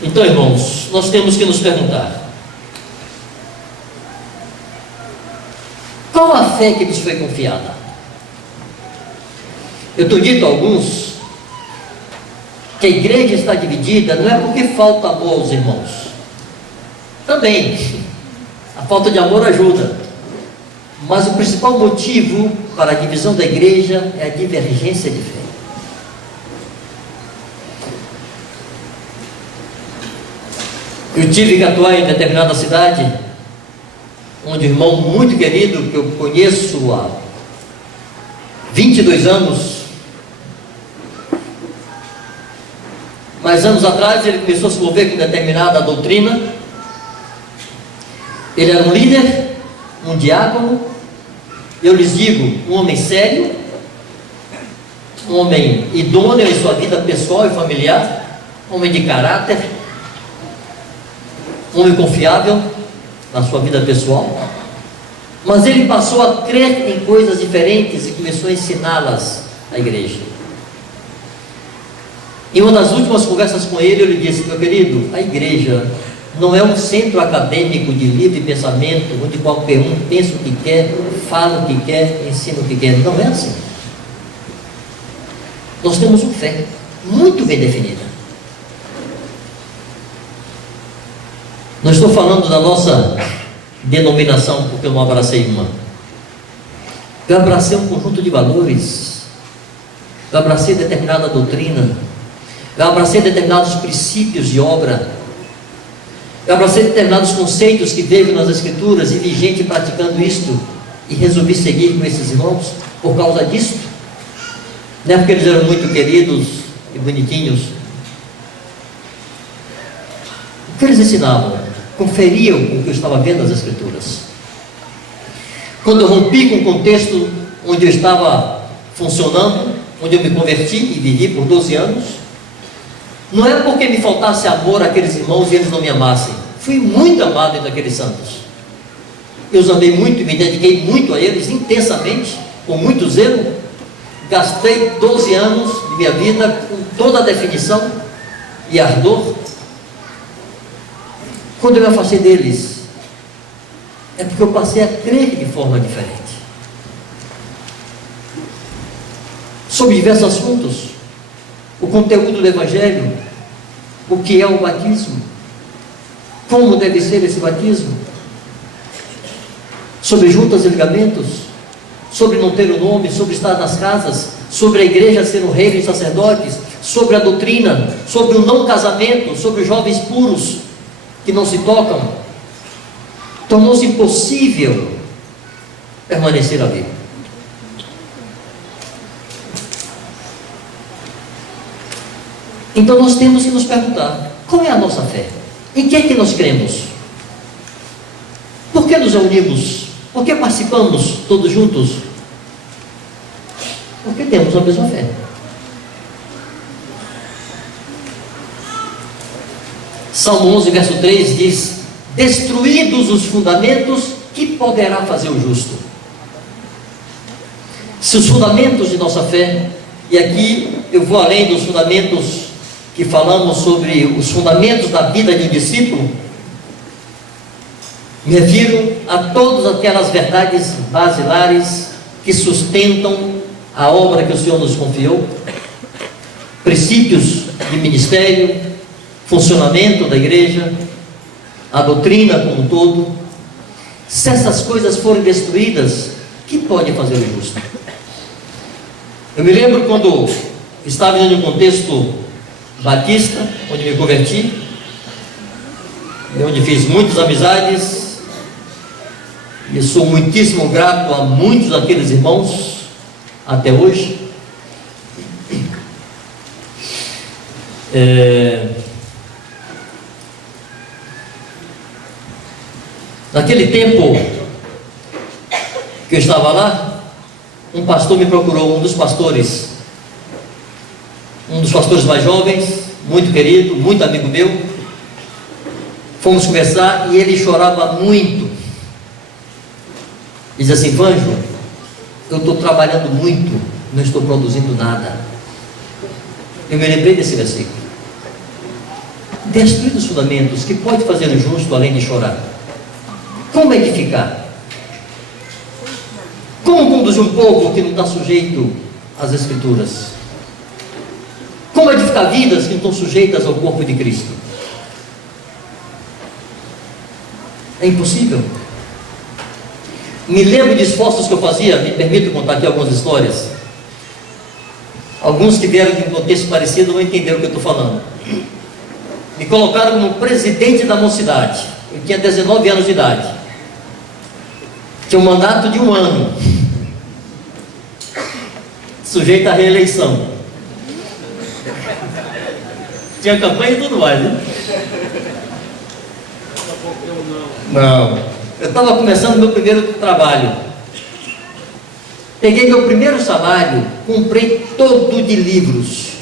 Então, irmãos, nós temos que nos perguntar: qual a fé que nos foi confiada? Eu tenho dito a alguns que a igreja está dividida, não é porque falta amor aos irmãos. Também, a falta de amor ajuda. Mas o principal motivo para a divisão da igreja é a divergência de fé. Eu tive que atuar em determinada cidade, onde um irmão muito querido, que eu conheço há 22 anos, mas anos atrás ele começou a se envolver com determinada doutrina. Ele era um líder, um diácono, eu lhes digo, um homem sério, um homem idôneo em sua vida pessoal e familiar, um homem de caráter, um homem confiável na sua vida pessoal, mas ele passou a crer em coisas diferentes e começou a ensiná-las à igreja. Em uma das últimas conversas com ele, eu lhe disse: meu querido, a igreja não é um centro acadêmico de livre pensamento, onde qualquer um pensa o que quer, fala o que quer, ensina o que quer. Não é assim. Nós temos uma fé muito bem definida. Não estou falando da nossa denominação, porque eu não abracei uma. Eu abracei um conjunto de valores. Eu abracei determinada doutrina. Eu abracei determinados princípios de obra. Eu abracei determinados conceitos que vejo nas Escrituras e vi gente praticando isto, e resolvi seguir com esses irmãos por causa disto. Não é porque eles eram muito queridos e bonitinhos. O que eles ensinavam? Conferiam com o que eu estava vendo nas Escrituras. Quando eu rompi com o contexto onde eu estava funcionando, onde eu me converti e vivi por 12 anos, não é porque me faltasse amor àqueles irmãos e eles não me amassem. Fui muito amado entre aqueles santos. Eu os amei muito e me dediquei muito a eles, intensamente, com muito zelo. Gastei 12 anos de minha vida com toda a definição e ardor. Quando eu me afastei deles, é porque eu passei a crer de forma diferente. Sobre diversos assuntos, o conteúdo do Evangelho, o que é o batismo, como deve ser esse batismo, sobre juntas e ligamentos, sobre não ter o nome, sobre estar nas casas, sobre a igreja ser um reino e sacerdotes, sobre a doutrina, sobre o não casamento, sobre os jovens puros que não se tocam. Tornou-se impossível permanecer ali. Então nós temos que nos perguntar: qual é a nossa fé? Em que é que nós cremos? Por que nos reunimos? Por que participamos todos juntos? Porque temos a mesma fé. Salmo 11, verso 3 diz: destruídos os fundamentos, que poderá fazer o justo? Se os fundamentos de nossa fé, e aqui eu vou além dos fundamentos que falamos sobre os fundamentos da vida de um discípulo, me refiro a todas aquelas verdades basilares que sustentam a obra que o Senhor nos confiou, princípios de ministério, funcionamento da igreja, a doutrina como um todo. Se essas coisas forem destruídas, que pode fazer o justo? Eu me lembro quando estava em um contexto batista, onde me converti, onde fiz muitas amizades, e sou muitíssimo grato a muitos daqueles irmãos até hoje. Naquele tempo que eu estava lá, um pastor me procurou, um dos pastores mais jovens, muito querido, muito amigo meu. Fomos conversar e ele chorava muito. Diz assim: Vanjo, eu estou trabalhando muito, não estou produzindo nada. Eu me lembrei desse versículo. Destruir os fundamentos, que pode fazer o justo além de chorar? Como edificar? Como conduzir um povo que não está sujeito às Escrituras? Como edificar vidas que não estão sujeitas ao corpo de Cristo? É impossível. Me lembro de esforços que eu fazia, me permito contar aqui algumas histórias. Alguns que vieram de um contexto parecido vão entender o que eu estou falando. Me colocaram como presidente da mocidade. Eu tinha 19 anos de idade. Tinha um mandato de 1 ano. Sujeito à reeleição. Tinha campanha e tudo mais, né? Não. Eu estava começando meu primeiro trabalho. Peguei meu primeiro salário, comprei todo de livros.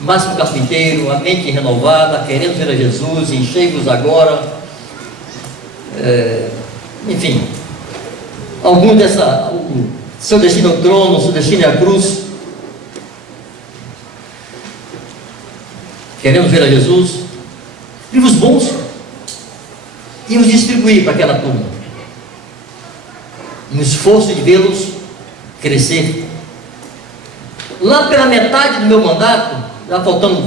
Máximo Carpinteiro, A Mente Renovada, Querendo Ver a Jesus, Enchei-vos Agora. Enfim, algum dessa, Seu Destino ao Trono, Seu Destino à Cruz. Queremos Ver a Jesus. Livros bons. E os distribuí para aquela turma. No esforço de vê-los crescer. Lá pela metade do meu mandato, já faltando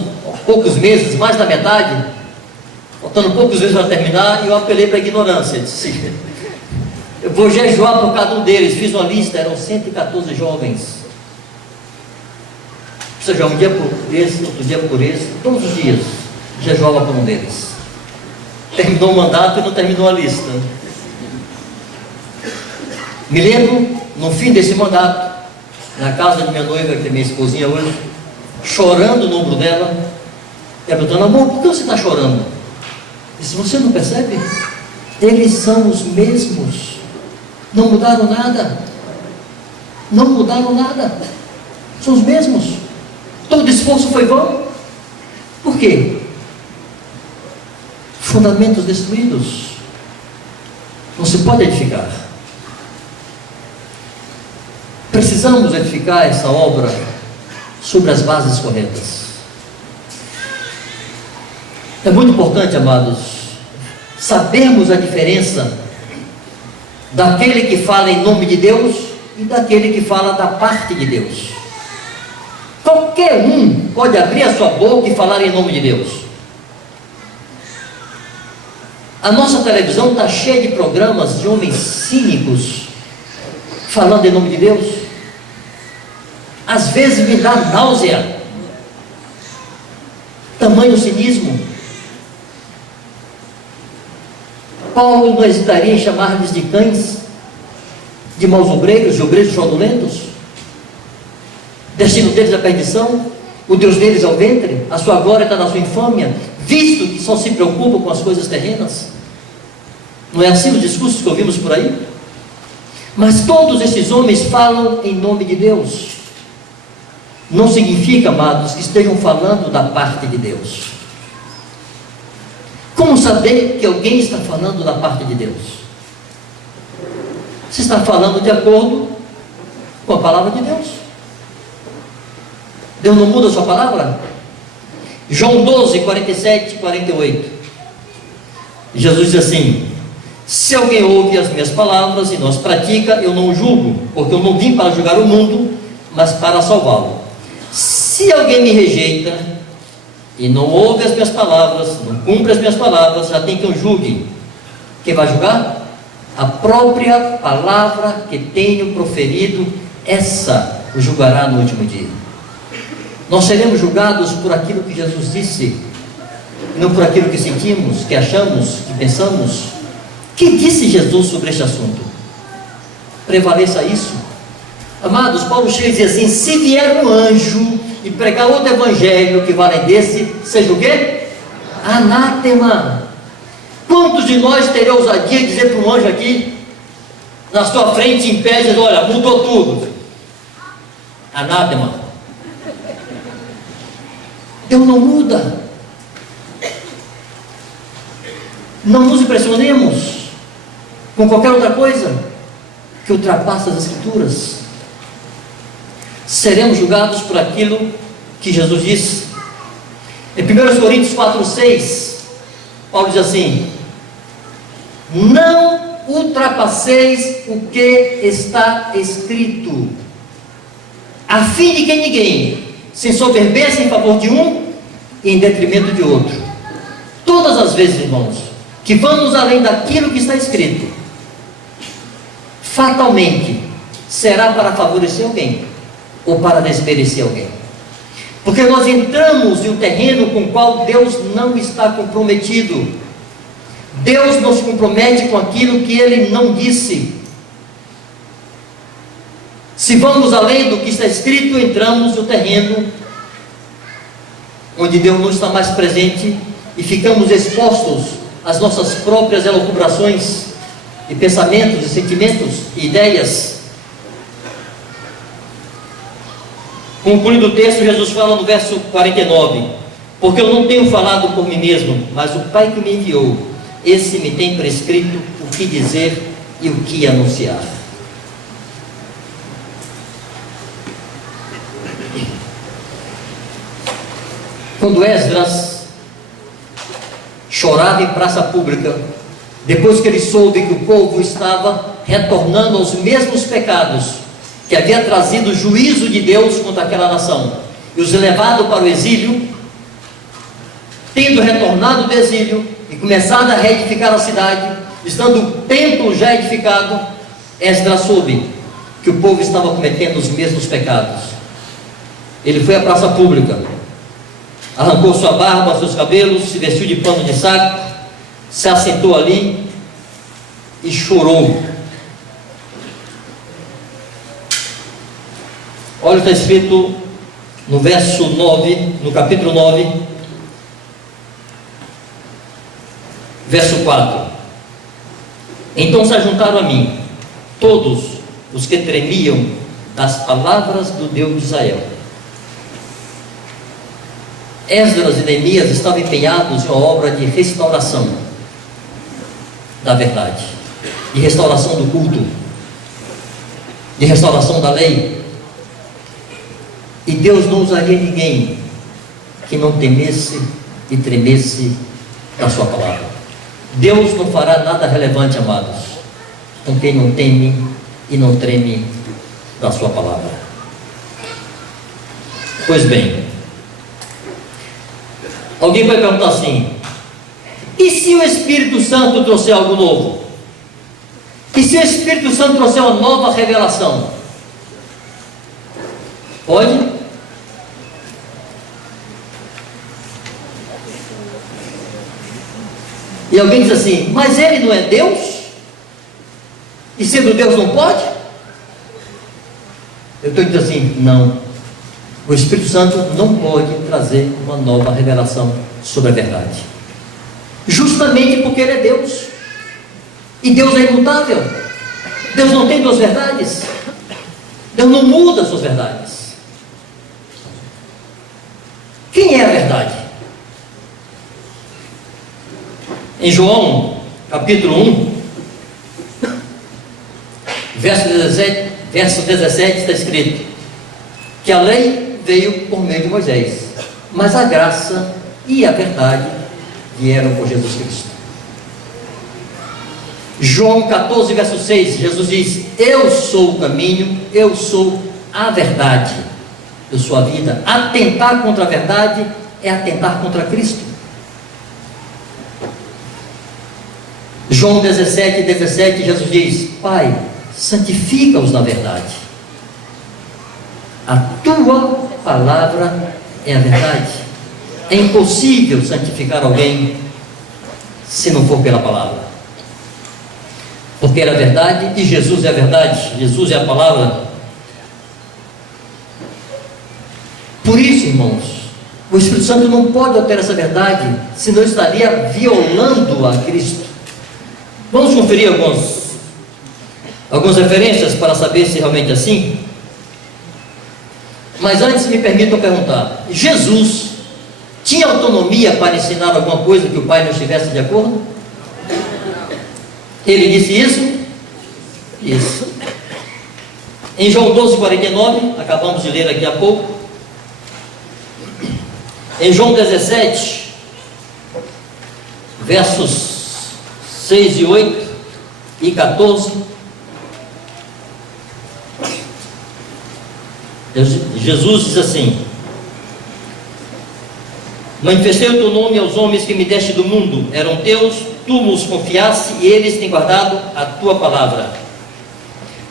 poucos meses, mais da metade, faltando poucos meses para terminar, eu apelei para a ignorância. Disse: eu vou jejuar por cada um deles. Fiz uma lista, eram 114 jovens. Jejuar um dia por esse, outro dia por esse, todos os dias jejuava por um deles. Terminou o mandato e não terminou a lista. Me lembro, no fim desse mandato, na casa de minha noiva, que é minha esposinha hoje, chorando no ombro dela, e perguntando: amor, por que você está chorando? Eu disse: você não percebe? Eles são os mesmos, não mudaram nada, não mudaram nada, são os mesmos, todo esforço foi vão. Por quê? Fundamentos destruídos, não se pode edificar. Precisamos edificar essa obra sobre as bases corretas. É muito importante, amados, sabermos a diferença daquele que fala em nome de Deus e daquele que fala da parte de Deus. Qualquer um pode abrir a sua boca e falar em nome de Deus. A nossa televisão está cheia de programas de homens cínicos falando em nome de Deus. Às vezes me dá náusea, tamanho cinismo. Paulo não hesitaria em chamar-lhes de cães, de maus obreiros, de obreiros fraudulentos. Destino deles a perdição, o Deus deles é o ventre, a sua glória está na sua infâmia, visto que só se preocupam com as coisas terrenas. Não é assim os discursos que ouvimos por aí? Mas todos esses homens falam em nome de Deus. Não significa, amados, que estejam falando da parte de Deus. Como saber que alguém está falando da parte de Deus? Se está falando de acordo com a palavra de Deus. Deus não muda a sua palavra? João 12, 47 e 48. Jesus diz assim: se alguém ouve as minhas palavras e não as pratica, eu não o julgo, porque eu não vim para julgar o mundo, mas para salvá-lo. Se alguém me rejeita e não ouve as minhas palavras, não cumpre as minhas palavras, já tem quem o julgue. Quem vai julgar? A própria palavra que tenho proferido, essa o julgará no último dia. Nós seremos julgados por aquilo que Jesus disse, não por aquilo que sentimos, que achamos, que pensamos. O que disse Jesus sobre este assunto? Prevaleça isso. Amados, Paulo chega e diz assim: se vier um anjo e pregar outro evangelho que vale desse, seja o quê? Anátema. Quantos de nós teriam ousadia de dizer para um anjo aqui, na sua frente, em pé, dizer: olha, mudou tudo? Anátema. Deus não muda. Não nos impressionemos com qualquer outra coisa que ultrapassa as Escrituras. Seremos julgados por aquilo que Jesus disse. Em 1 Coríntios 4,6, Paulo diz assim: não ultrapasseis o que está escrito, a fim de que ninguém se ensoberbeça em favor de um e em detrimento de outro. Todas as vezes, irmãos, que vamos além daquilo que está escrito, fatalmente será para favorecer alguém ou para desmerecer alguém, porque nós entramos em um terreno com o qual Deus não está comprometido. Deus não se compromete com aquilo que Ele não disse. Se vamos além do que está escrito, entramos no terreno onde Deus não está mais presente e ficamos expostos às nossas próprias elucubrações e pensamentos e sentimentos e ideias. Concluindo o texto, Jesus fala no verso 49: porque eu não tenho falado por mim mesmo, mas o Pai que me enviou, esse me tem prescrito o que dizer e o que anunciar. Quando Esdras chorava em praça pública, depois que ele soube que o povo estava retornando aos mesmos pecados que havia trazido o juízo de Deus contra aquela nação e os levado para o exílio, tendo retornado do exílio e começado a reedificar a cidade, estando o templo já edificado, Esdras soube que o povo estava cometendo os mesmos pecados. Ele foi à praça pública, arrancou sua barba, seus cabelos, se vestiu de pano de saco, se assentou ali e chorou. Olha o que está escrito no verso 9, no capítulo 9, verso 4. Então se ajuntaram a mim todos os que tremiam das palavras do Deus de Israel. Esdras e Neemias estavam empenhados em uma obra de restauração da verdade, de restauração do culto, de restauração da lei. E Deus não usaria ninguém que não temesse e tremesse da sua palavra. Deus não fará nada relevante, amados, com quem não teme e não treme da sua palavra. Pois bem, alguém vai perguntar assim: e se o Espírito Santo trouxer algo novo? E se o Espírito Santo trouxer uma nova revelação? Pode? E alguém diz assim: mas ele não é Deus? E sendo Deus não pode? Eu estou dizendo assim: não. O Espírito Santo não pode trazer uma nova revelação sobre a verdade, justamente porque Ele é Deus, e Deus é imutável. Deus não tem duas verdades. Deus não muda as suas verdades. Quem é a verdade? Em João, capítulo 1, verso 17 está escrito que a lei veio por meio de Moisés, mas a graça e a verdade vieram por Jesus Cristo. João 14, verso 6, Jesus diz: eu sou o caminho, eu sou a verdade, eu sou a vida. Atentar contra a verdade é atentar contra Cristo. João 17, 17, Jesus diz: Pai, santifica-os na verdade, a tua palavra é a verdade. É impossível santificar alguém se não for pela palavra, porque ela é a verdade e Jesus é a verdade, Jesus é a palavra. Por isso, irmãos, o Espírito Santo não pode alterar essa verdade, senão estaria violando a Cristo. Vamos conferir algumas referências para saber se realmente é assim. Mas antes me permitam perguntar: Jesus tinha autonomia para ensinar alguma coisa que o Pai não estivesse de acordo? Ele disse isso? Isso. Em João 12, 49, acabamos de ler aqui há pouco. Em João 17, versos 6 e 8 e 14, Jesus diz assim: manifestei o teu nome aos homens que me deste do mundo, eram teus, tu nos confiaste e eles têm guardado a tua palavra.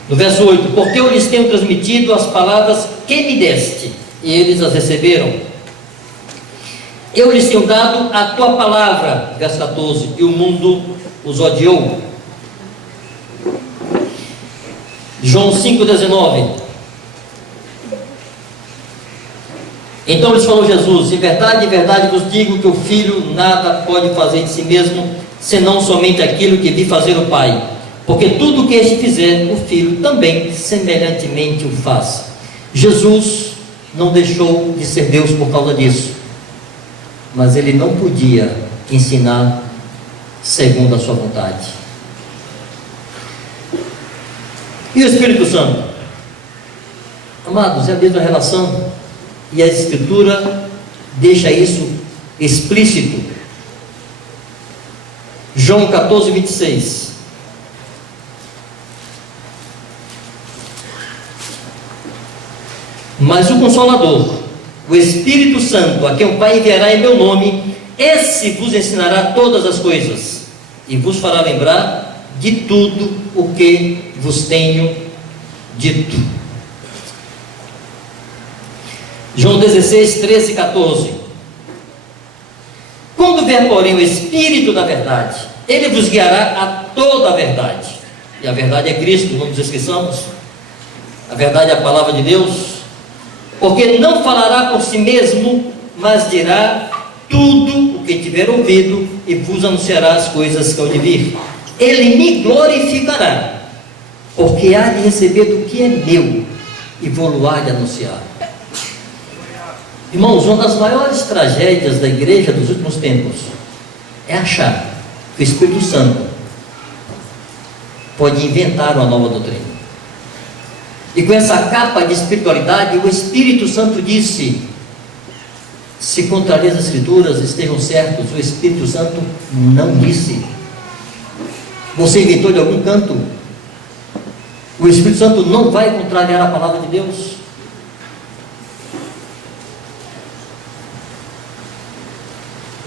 No verso 8: porque eu lhes tenho transmitido as palavras que me deste e eles as receberam. Eu lhes tenho dado a tua palavra, verso 14, e o mundo os odiou. João 5,19. Então lhes falou Jesus: em verdade vos digo que o Filho nada pode fazer de si mesmo, senão somente aquilo que vi fazer o Pai, porque tudo o que este fizer, o Filho também semelhantemente o faz. Jesus não deixou de ser Deus por causa disso, mas ele não podia ensinar segundo a sua vontade. E o Espírito Santo? Amados, é a mesma relação, e a Escritura deixa isso explícito. João 14, 26. Mas o Consolador, o Espírito Santo, a quem o Pai enviará em meu nome, esse vos ensinará todas as coisas e vos fará lembrar de tudo o que vos tenho dito. João 16, 13 e 14. Quando vier, porém, o Espírito da verdade, ele vos guiará a toda a verdade. E a verdade é Cristo, não nos esqueçamos. A verdade é a palavra de Deus. Porque não falará por si mesmo, mas dirá tudo o que tiver ouvido e vos anunciará as coisas que hão de vir. Ele me glorificará, porque há de receber do que é meu e vou-lo há de anunciar. Irmãos, uma das maiores tragédias da igreja dos últimos tempos é achar que o Espírito Santo pode inventar uma nova doutrina. E com essa capa de espiritualidade, o Espírito Santo disse: se contrariam as Escrituras, estejam certos, o Espírito Santo não disse. Você inventou de algum canto? O Espírito Santo não vai contrariar a palavra de Deus.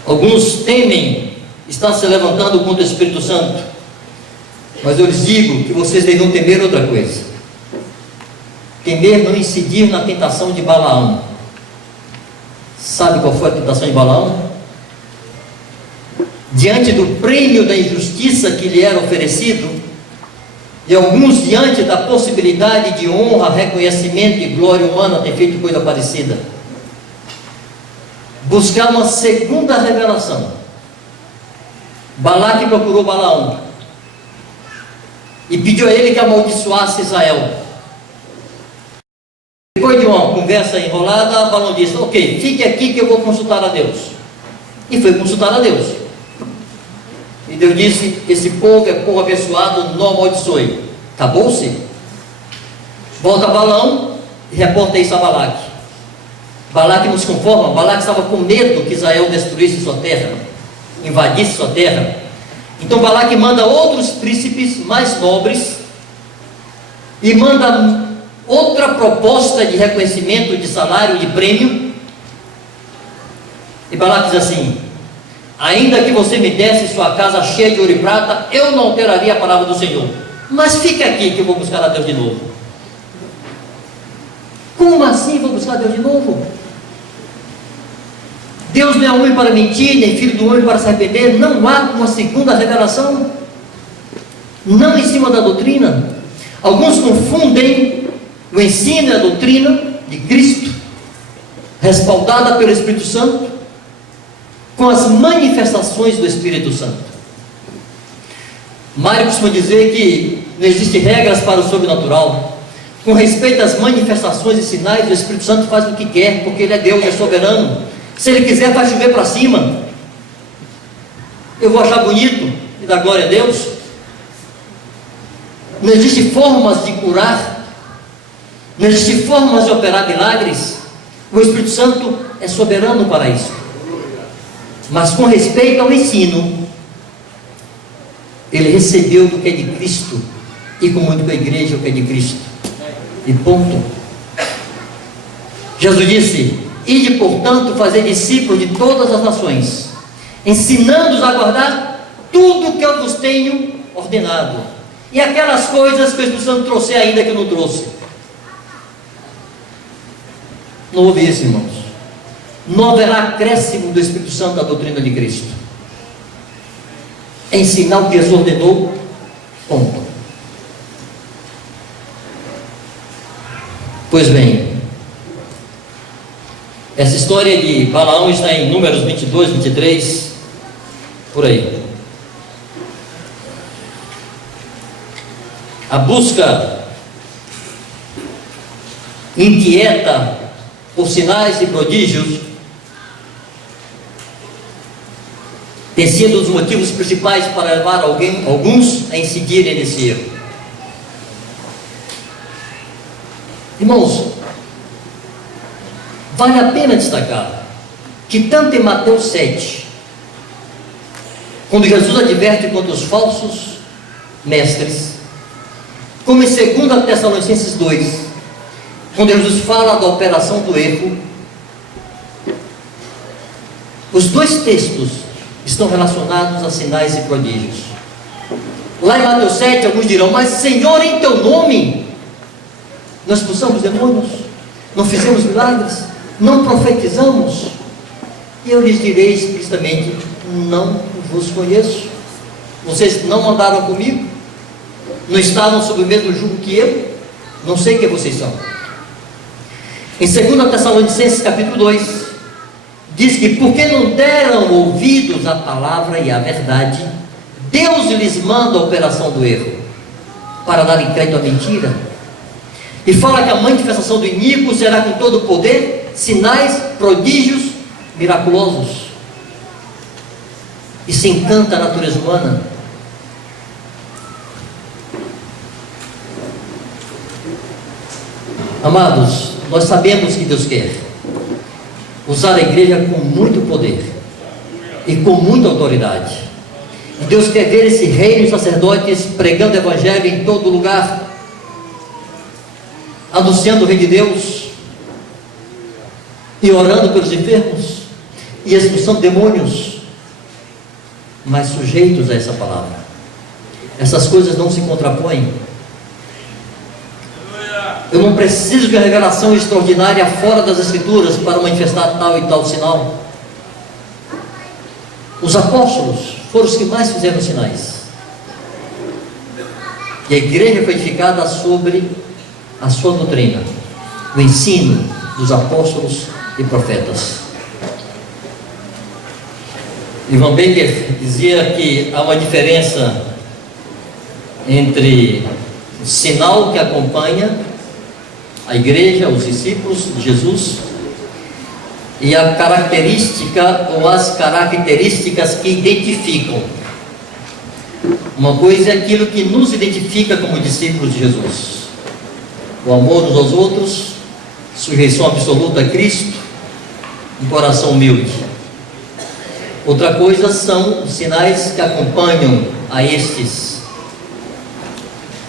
Alguns temem estar se levantando contra o Espírito Santo, mas eu lhes digo que vocês devem temer outra coisa: temer não incidir na tentação de Balaão. Sabe qual foi a tentação de Balaão? Diante do prêmio da injustiça que lhe era oferecido, e alguns diante da possibilidade de honra, reconhecimento e glória humana ter feito coisa parecida, buscar uma segunda revelação. Balaque procurou Balaão e pediu a ele que amaldiçoasse Israel. Depois de uma conversa enrolada, Balaão disse: ok, fique aqui que eu vou consultar a Deus. E foi consultar a Deus. E Deus disse: esse povo é povo abençoado, não amaldiçoe. Acabou-se. Volta Balaão e reporta isso a Balaque. Balaque não se conforma. Balaque estava com medo que Israel destruísse sua terra, invadisse sua terra. Então Balaque manda outros príncipes mais nobres e manda outra proposta de reconhecimento, de salário, de prêmio. E Balaque diz assim: ainda que você me desse sua casa cheia de ouro e prata, eu não alteraria a palavra do Senhor. Mas fique aqui que eu vou buscar a Deus de novo. Como assim vou buscar a Deus de novo? Deus não é homem para mentir, nem filho do homem para se arrepender. Não há uma segunda revelação, não em cima da doutrina. Alguns confundem o ensino e a doutrina de Cristo, respaldada pelo Espírito Santo, com as manifestações do Espírito Santo. Mário costuma dizer que não existem regras para o sobrenatural. Com respeito às manifestações e sinais, o Espírito Santo faz o que quer, porque Ele é Deus, é soberano. Se Ele quiser, vai chover para cima. Eu vou achar bonito e dar glória a Deus. Não existem formas de curar, não existem formas de operar milagres. O Espírito Santo é soberano para isso. Mas com respeito ao ensino, Ele recebeu do que é de Cristo e comunicou com a igreja o que é de Cristo. E ponto. Jesus disse: ide, portanto, fazer discípulos de todas as nações, ensinando-os a guardar tudo o que eu vos tenho ordenado. E aquelas coisas que o Espírito Santo trouxe ainda que eu não trouxe. Não houve isso, irmãos. Não haverá acréscimo do Espírito Santo da doutrina de Cristo. É ensinar o que Jesus ordenou, ponto. Pois bem, essa história de Balaão está em Números 22, 23, por aí. A busca inquieta por sinais e prodígios tem sido um dos motivos principais para levar alguns a incidirem nesse erro. Irmãos, vale a pena destacar que tanto em Mateus 7, quando Jesus adverte contra os falsos mestres, como em 2 Tessalonicenses 2, quando Jesus fala da operação do erro, os dois textos estão relacionados a sinais e prodígios. Lá em Mateus 7, alguns dirão: mas Senhor, em teu nome nós expulsamos demônios, não fizemos milagres, não profetizamos. E eu lhes direi explicitamente: não vos conheço. Vocês não andaram comigo, não estavam sob o mesmo jugo que eu, não sei quem vocês são. Em 2 Tessalonicenses capítulo 2, diz que porque não deram ouvidos à palavra e à verdade, Deus lhes manda a operação do erro, para dar crédito à mentira. E fala que a manifestação do iníquo será com todo o poder, sinais, prodígios miraculosos. E se encanta a natureza humana. Amados, nós sabemos que Deus quer usar a igreja com muito poder e com muita autoridade. E Deus quer ver esse reino de sacerdotes pregando o evangelho em todo lugar, anunciando o reino de Deus, e orando pelos enfermos, e expulsando demônios, mas sujeitos a essa palavra. Essas coisas não se contrapõem. Eu não preciso de uma revelação extraordinária fora das Escrituras para manifestar tal e tal sinal. Os apóstolos foram os que mais fizeram sinais, e a igreja foi edificada sobre a sua doutrina, o ensino dos apóstolos e profetas. Ivan Baker dizia que há uma diferença entre o sinal que acompanha a igreja, os discípulos de Jesus, e a característica ou as características que identificam. Uma coisa é aquilo que nos identifica como discípulos de Jesus: o amor uns aos outros, sujeição absoluta a Cristo, um coração humilde. Outra coisa são os sinais que acompanham a estes,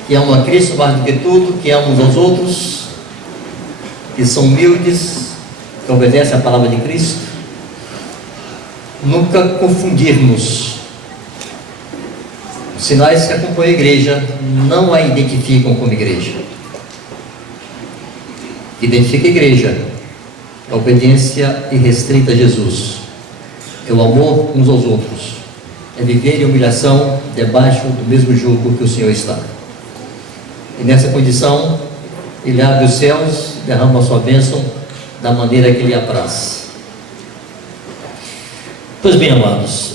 que amam a Cristo mais do que tudo, que amam uns aos outros, que são humildes, que obedecem à palavra de Cristo. Nunca confundirmos. Os sinais que acompanham a igreja não a identificam como igreja. Identifica a igreja: a obediência irrestrita a Jesus, é o amor uns aos outros, é viver em humilhação debaixo do mesmo jugo que o Senhor está. E nessa condição, Ele abre os céus, derrama a sua bênção da maneira que lhe apraz. Pois bem, amados,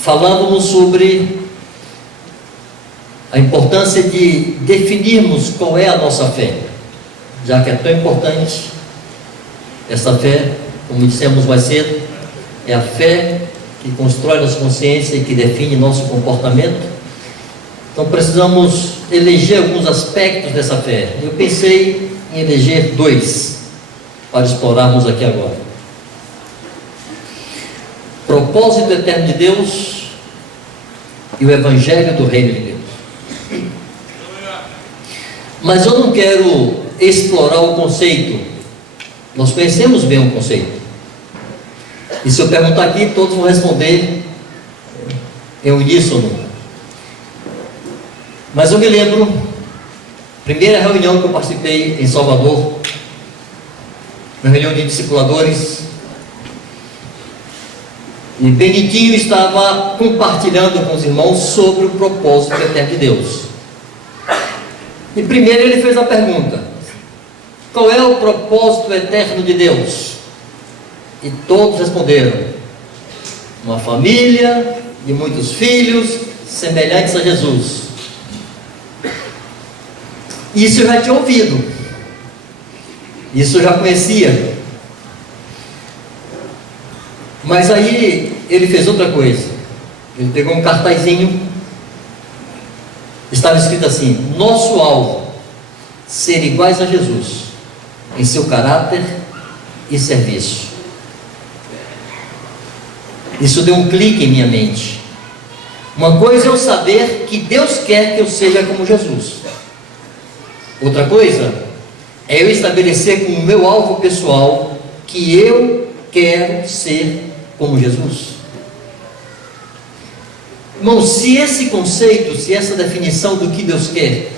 falávamos sobre a importância de definirmos qual é a nossa fé, já que é tão importante. Essa fé, como dissemos mais cedo, é a fé que constrói nossa consciência e que define nosso comportamento. Então precisamos eleger alguns aspectos dessa fé. Eu pensei em eleger 2 para explorarmos aqui agora: propósito eterno de Deus e o Evangelho do Reino de Deus. Mas eu não quero explorar o conceito. Nós conhecemos bem o conceito, e se eu perguntar aqui, todos vão responder em uníssono. Mas eu me lembro, primeira reunião que eu participei em Salvador, uma reunião de discipuladores, e Benitinho estava compartilhando com os irmãos sobre o propósito eterno de Deus. E primeiro ele fez a pergunta: qual é o propósito eterno de Deus? E todos responderam: uma família de muitos filhos semelhantes a Jesus. Isso eu já tinha ouvido, isso eu já conhecia. Mas aí ele fez outra coisa. Ele pegou um cartazinho, estava escrito assim: nosso alvo, ser iguais a Jesus em seu caráter e serviço. Isso deu um clique em minha mente. Uma coisa é eu saber que Deus quer que eu seja como Jesus. Outra coisa é eu estabelecer como meu alvo pessoal que eu quero ser como Jesus. Irmão, se esse conceito, se essa definição do que Deus quer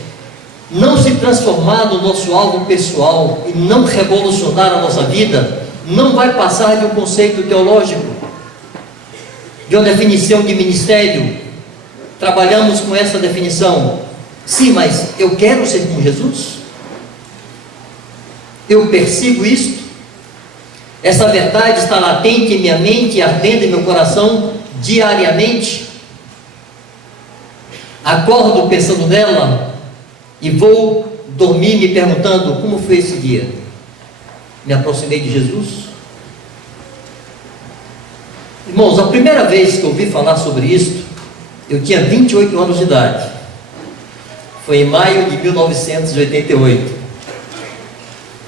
não se transformar no nosso alvo pessoal e não revolucionar a nossa vida, não vai passar de um conceito teológico, de uma definição de ministério. Trabalhamos com essa definição. Sim, mas eu quero ser como Jesus? Eu persigo isto? Essa verdade está latente em minha mente e ardendo em meu coração diariamente? Acordo pensando nela e vou dormir me perguntando: como foi esse dia? Me aproximei de Jesus? Irmãos, a primeira vez que eu ouvi falar sobre isto, eu tinha 28 anos de idade. Foi em maio de 1988.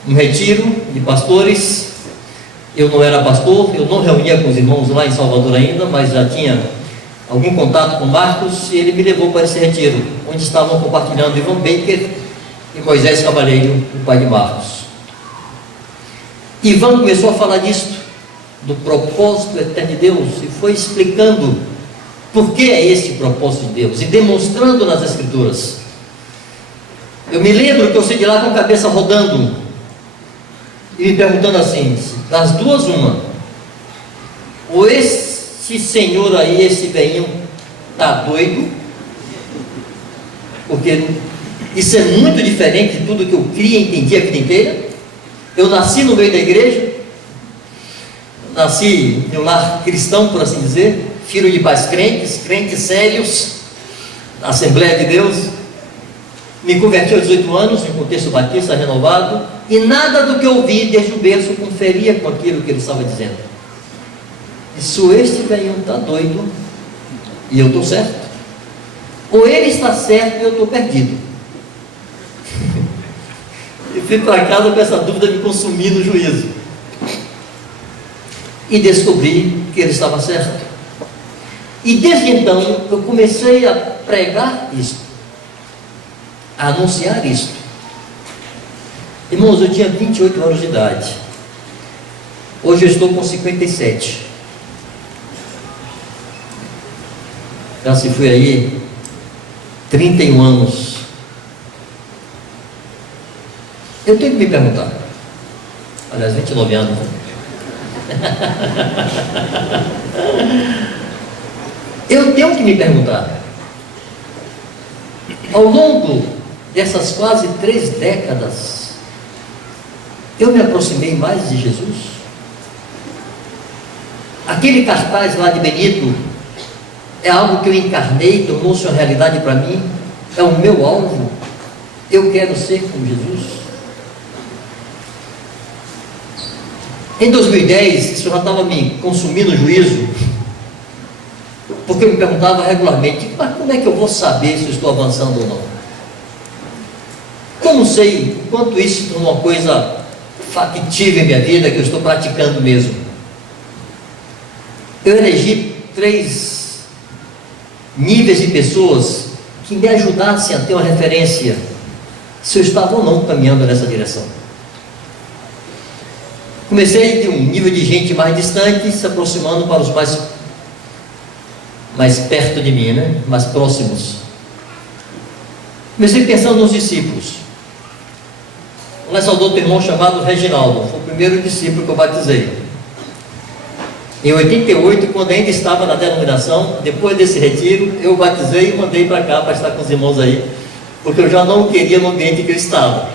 Um retiro de pastores. Eu não era pastor, eu não reunia com os irmãos lá em Salvador ainda, mas já tinha algum contato com Marcos, e ele me levou para esse retiro, onde estavam compartilhando Ivan Baker e Moisés Cavaleiro, o pai de Marcos. Ivan começou a falar disto, do propósito eterno de Deus, e foi explicando por que é esse propósito de Deus, e demonstrando nas Escrituras. Eu me lembro que eu saí de lá com a cabeça rodando, e me perguntando assim: das duas uma, ou esse senhor aí, esse velhinho, está doido, porque isso é muito diferente de tudo que eu criei e entendi a vida inteira. Eu nasci no meio da igreja, nasci em um lar cristão, por assim dizer, filho de pais crentes, crentes sérios, na Assembleia de Deus. Me converti aos 18 anos, em contexto batista renovado, e nada do que eu ouvi desde o berço conferia com aquilo que ele estava dizendo. Isso, este velhinho está doido, e eu estou certo. Ou ele está certo e eu estou perdido. E fui para casa com essa dúvida me consumindo no juízo. E descobri que ele estava certo. E desde então eu comecei a pregar isto, a anunciar isto. Irmãos, eu tinha 28 anos de idade. Hoje eu estou com 57. Já se foi aí 31 anos. Eu tenho que me perguntar. Aliás, 29 anos. Eu tenho que me perguntar. Ao longo dessas quase 3 décadas, eu me aproximei mais de Jesus? Aquele cartaz lá de Benito é algo que eu encarnei, tornou-se uma realidade para mim? É o meu alvo? Eu quero ser como Jesus? Em 2010, isso já estava me consumindo o juízo, porque eu me perguntava regularmente, mas como é que eu vou saber se eu estou avançando ou não? Como sei quanto isso se tornou uma coisa factível em minha vida, que eu estou praticando mesmo? Eu elegi 3 níveis de pessoas que me ajudassem a ter uma referência, se eu estava ou não caminhando nessa direção. Comecei de um nível de gente mais distante, se aproximando para os mais perto de mim, né? Mais próximos. Comecei pensando nos discípulos. Um saudoso irmão chamado Reginaldo, foi o primeiro discípulo que eu batizei. Em 88, quando ainda estava na denominação, depois desse retiro, eu batizei e mandei para cá, para estar com os irmãos aí, porque eu já não queria no ambiente que eu estava.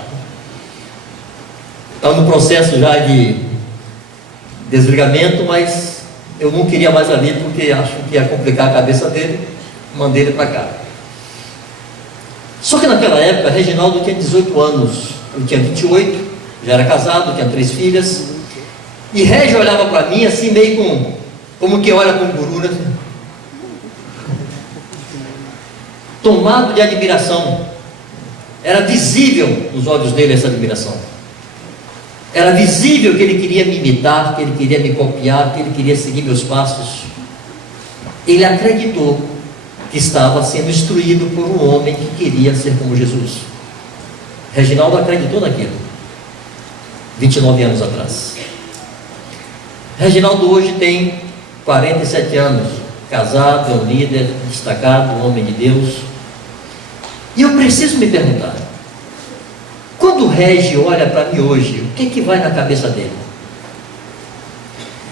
Estava no processo já de desligamento, mas eu não queria mais ali, porque acho que ia complicar a cabeça dele, mandei ele para cá. Só que naquela época, Reginaldo tinha 18 anos, eu tinha 28, já era casado, tinha 3 filhas, e Régio olhava para mim assim, meio como quem olha para um guru, né? Tomado de admiração. Era visível nos olhos dele essa admiração. Era visível que ele queria me imitar, que ele queria me copiar, que ele queria seguir meus passos. Ele acreditou que estava sendo instruído por um homem que queria ser como Jesus. Reginaldo acreditou naquilo, 29 anos atrás. Reginaldo hoje tem 47 anos, casado, é um líder destacado, um homem de Deus. E eu preciso me perguntar, quando o Regi olha para mim hoje, o que vai na cabeça dele?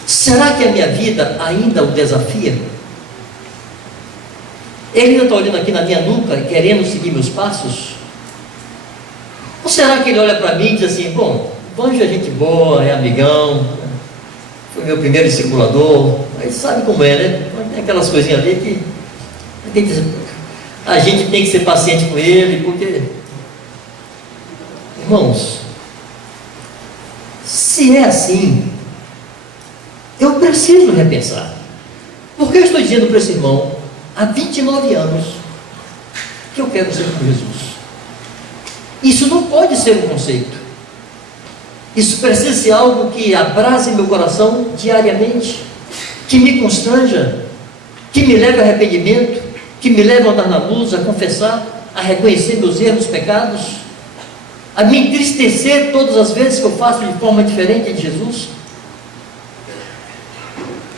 Será que a minha vida ainda o desafia? Ele ainda está olhando aqui na minha nuca e querendo seguir meus passos? Ou será que ele olha para mim e diz assim, bom, Vanjo é gente boa, é amigão, foi meu primeiro discipulador, mas sabe como é, né? Tem aquelas coisinhas ali que a gente tem que ser paciente com ele, porque... Irmãos, se é assim, eu preciso repensar. Porque eu estou dizendo para esse irmão, há 29 anos, que eu quero ser como Jesus. Isso não pode ser um conceito. Isso precisa ser algo que abrase meu coração diariamente, que me constranja, que me leve a arrependimento, que me leve a andar na luz, a confessar, a reconhecer meus erros, pecados, a me entristecer todas as vezes que eu faço de forma diferente de Jesus.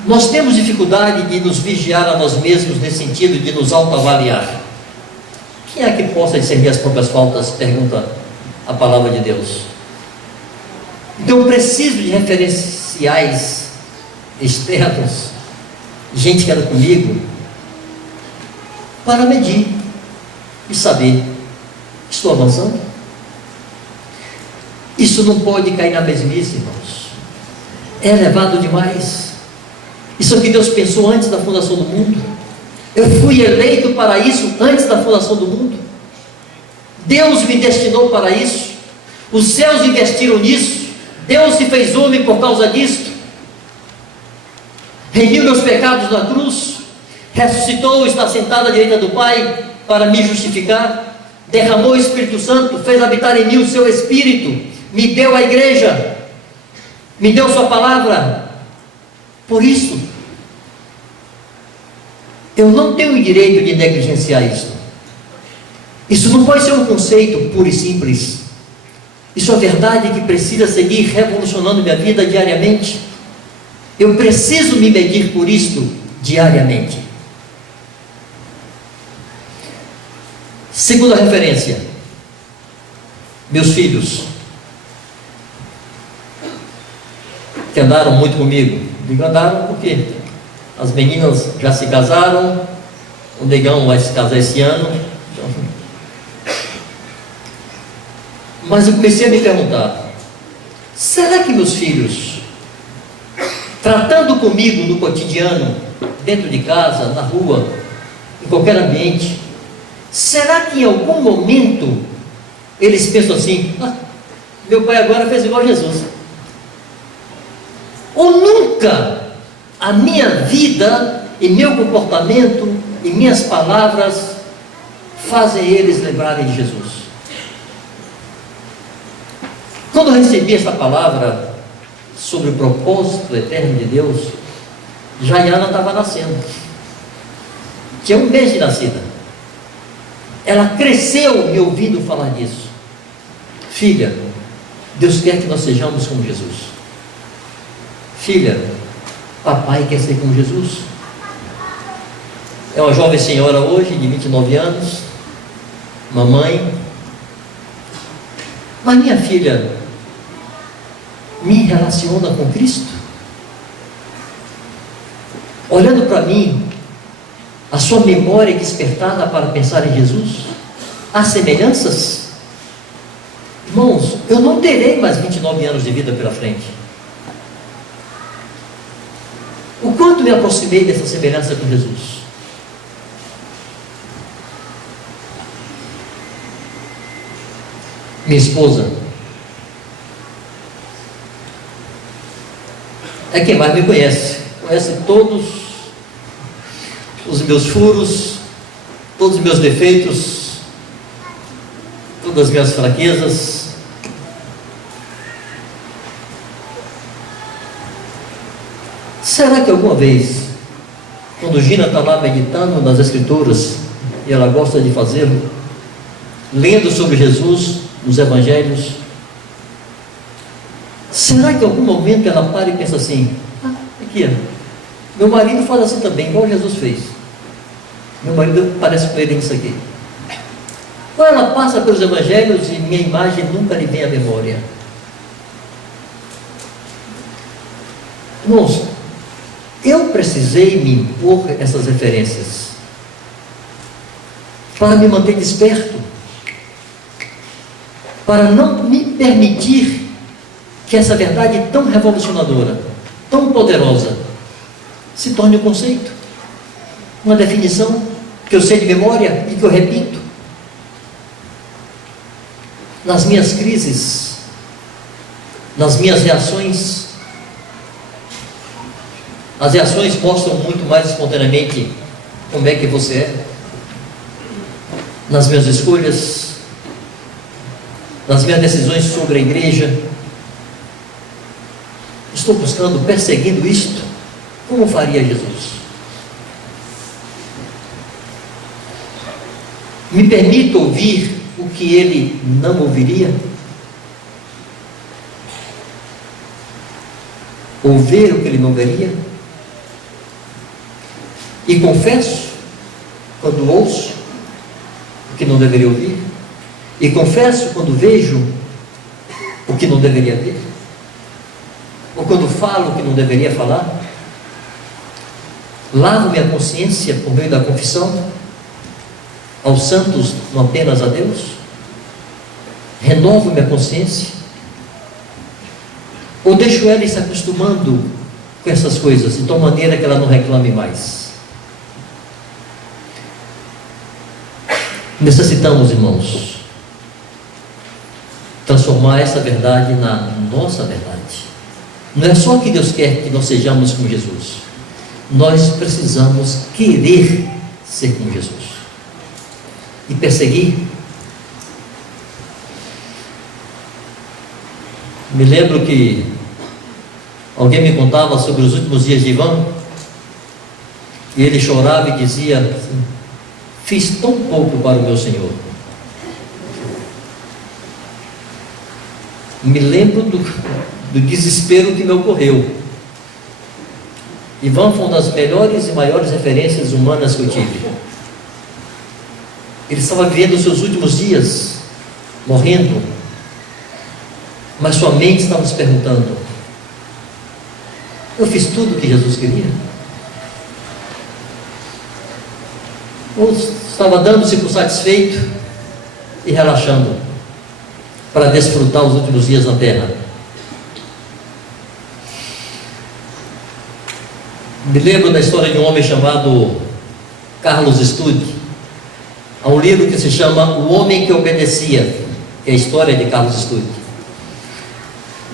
Nós temos dificuldade de nos vigiar a nós mesmos, nesse sentido de nos autoavaliar. Quem é que possa discernir as próprias faltas? Pergunta a palavra de Deus. Então eu preciso de referenciais externos, gente que anda comigo, para medir e saber, estou avançando? Isso não pode cair na mesmice, irmãos. é elevado demais. Isso é o que Deus pensou antes da fundação do mundo. Eu fui eleito para isso antes da fundação do mundo. Deus me destinou para isso. Os céus investiram nisso. Deus se fez homem por causa disto. Remiu meus pecados na cruz. Ressuscitou, está sentado à direita do Pai para me justificar. Derramou o Espírito Santo, fez habitar em mim o seu Espírito. Me deu a igreja. Me deu sua palavra. Por isso, eu não tenho o direito de negligenciar isso. Isso não pode ser um conceito puro e simples. Isso é verdade que precisa seguir revolucionando minha vida diariamente. Eu preciso me medir por isto diariamente. Segunda referência: meus filhos, que andaram muito comigo. Digo andaram porque as meninas já se casaram, o negão vai se casar esse ano. Mas eu comecei a me perguntar: será que meus filhos, tratando comigo no cotidiano, dentro de casa, na rua, em qualquer ambiente, será que em algum momento eles pensam assim: meu pai agora fez igual a Jesus? Ou nunca a minha vida e meu comportamento e minhas palavras fazem eles lembrarem de Jesus? Quando eu recebi essa palavra sobre o propósito eterno de Deus, Jaiana estava nascendo. Tinha um mês de nascida. Ela cresceu me ouvindo falar disso. Filha, Deus quer que nós sejamos como Jesus. Filha, papai quer ser como Jesus. É uma jovem senhora hoje, de 29 anos, mamãe. Mas minha filha me relaciona com Cristo? Olhando para mim, a sua memória é despertada para pensar em Jesus? Há semelhanças? Irmãos, eu não terei mais 29 anos de vida pela frente. O quanto me aproximei dessa semelhança com Jesus? Minha esposa é quem mais me conhece. Conhece todos os meus furos, todos os meus defeitos, todas as minhas fraquezas. Será que alguma vez, quando Gina está lá meditando nas Escrituras, e ela gosta de fazê-lo, lendo sobre Jesus nos Evangelhos, será que em algum momento ela para e pensa assim: aqui, meu marido faz assim também, igual Jesus fez. Meu marido parece com ele nisso aqui. Ou ela passa pelos Evangelhos e minha imagem nunca lhe vem à memória? Irmãos, eu precisei me impor essas referências para me manter desperto, para não me permitir que essa verdade tão revolucionadora, tão poderosa, se torne um conceito, uma definição que eu sei de memória e que eu repito. Nas minhas crises, nas minhas reações, as reações mostram muito mais espontaneamente como é que você é. Nas minhas escolhas, nas minhas decisões sobre a igreja, estou buscando, perseguindo isto, como faria Jesus? Me permito ouvir o que ele não ouviria? Ou ver o que ele não veria? E confesso quando ouço o que não deveria ouvir? E confesso quando vejo o que não deveria ver? Ou quando falo o que não deveria falar? Lavo minha consciência por meio da confissão aos santos, não apenas a Deus? Renovo minha consciência? Ou deixo ela ir se acostumando com essas coisas, de tal maneira que ela não reclame mais? Necessitamos, irmãos, transformar essa verdade na nossa verdade. Não é só que Deus quer que nós sejamos como Jesus. Nós precisamos querer ser como Jesus e perseguir. Me lembro que alguém me contava sobre os últimos dias de Ivan, e ele chorava e dizia assim: fiz tão pouco para o meu Senhor. Me lembro do desespero que me ocorreu. Ivan foi uma das melhores e maiores referências humanas que eu tive. Ele estava vivendo os seus últimos dias, morrendo, mas sua mente estava se perguntando: eu fiz tudo o que Jesus queria? Ou estava dando-se por satisfeito e relaxando para desfrutar os últimos dias na terra? Me lembro da história de um homem chamado Carlos Studd. Há um livro que se chama O Homem que Obedecia, que é a história de Carlos Studd.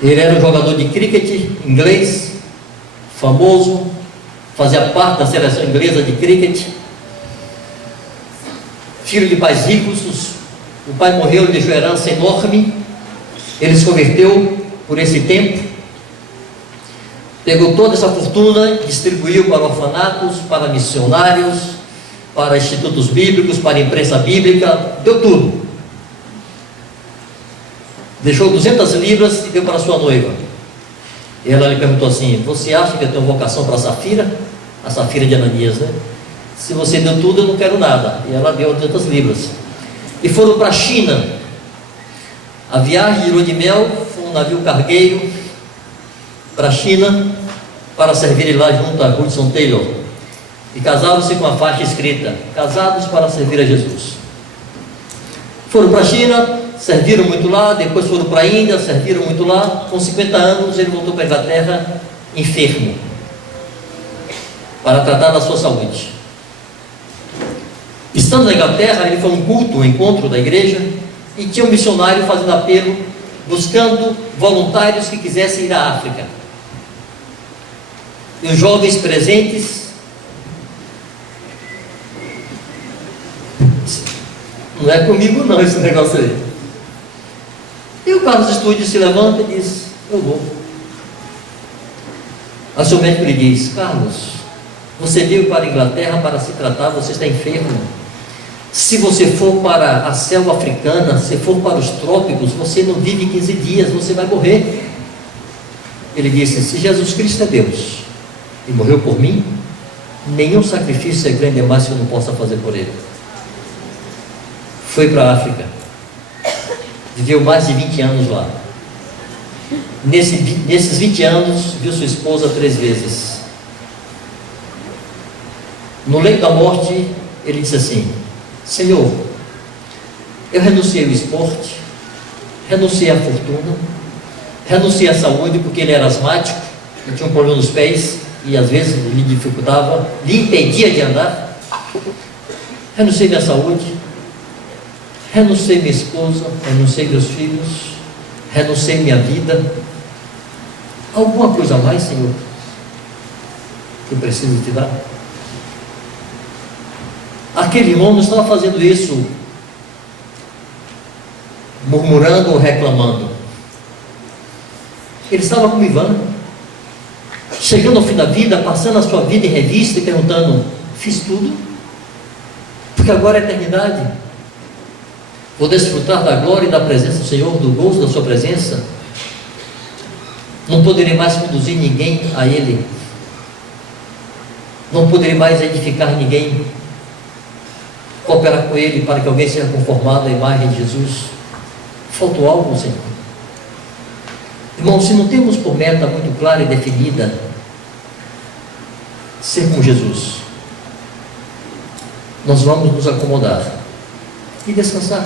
Ele era um jogador de cricket inglês, famoso, fazia parte da seleção inglesa de cricket, filho de pais ricos. O pai morreu e deixou herança enorme. Ele se converteu por esse tempo, pegou toda essa fortuna, distribuiu para orfanatos, para missionários, para institutos bíblicos, para a imprensa bíblica, deu tudo. Deixou 200 libras e deu para sua noiva. E ela lhe perguntou assim: você acha que eu tenho vocação para a Safira? A Safira de Ananias, né? Se você deu tudo, eu não quero nada. E ela deu 200 libras. E foram para a China. A viagem de lua de mel foi um navio cargueiro para a China, para servir lá junto a Hudson Taylor. E casaram-se com a faixa escrita: casados para servir a Jesus. Foram para a China, serviram muito lá, depois foram para a Índia, serviram muito lá. Com 50 anos ele voltou para a Inglaterra enfermo, para tratar da sua saúde. Estando na Inglaterra, ele foi a um culto, um encontro da igreja, e tinha um missionário fazendo apelo, buscando voluntários que quisessem ir à África. E os jovens presentes, não é comigo não esse negócio aí. E o Carlos Studd se levanta e diz: eu vou. A seu médico lhe diz: Carlos, você veio para a Inglaterra para se tratar, você está enfermo. Se você for para a selva africana, se for para os trópicos, você não vive 15 dias, você vai morrer. Ele disse: se Jesus Cristo é Deus e morreu por mim, nenhum sacrifício é grande demais que eu não possa fazer por ele. Foi para a África, viveu mais de 20 anos lá. Nesses 20 anos, viu sua esposa 3 vezes. No leito da morte, ele disse assim: Senhor, eu renunciei ao esporte, renunciei à fortuna, renunciei à saúde, porque ele era asmático, ele tinha um problema nos pés, e às vezes lhe dificultava, lhe impedia de andar. Renunciei minha saúde, renunciei minha esposa, renunciei meus filhos, renunciei minha vida. Alguma coisa a mais, Senhor, que eu preciso te dar? Aquele irmão não estava fazendo isso murmurando ou reclamando. Ele estava como Ivan, chegando ao fim da vida, passando a sua vida em revista e perguntando: fiz tudo? Porque agora é a eternidade. Vou desfrutar da glória e da presença do Senhor, do gozo da sua presença. Não poderei mais conduzir ninguém a Ele. Não poderei mais edificar ninguém, cooperar com Ele para que alguém seja conformado à imagem de Jesus. Faltou algo, Senhor? Irmão, se não temos por meta muito clara e definida ser como Jesus, nós vamos nos acomodar e descansar,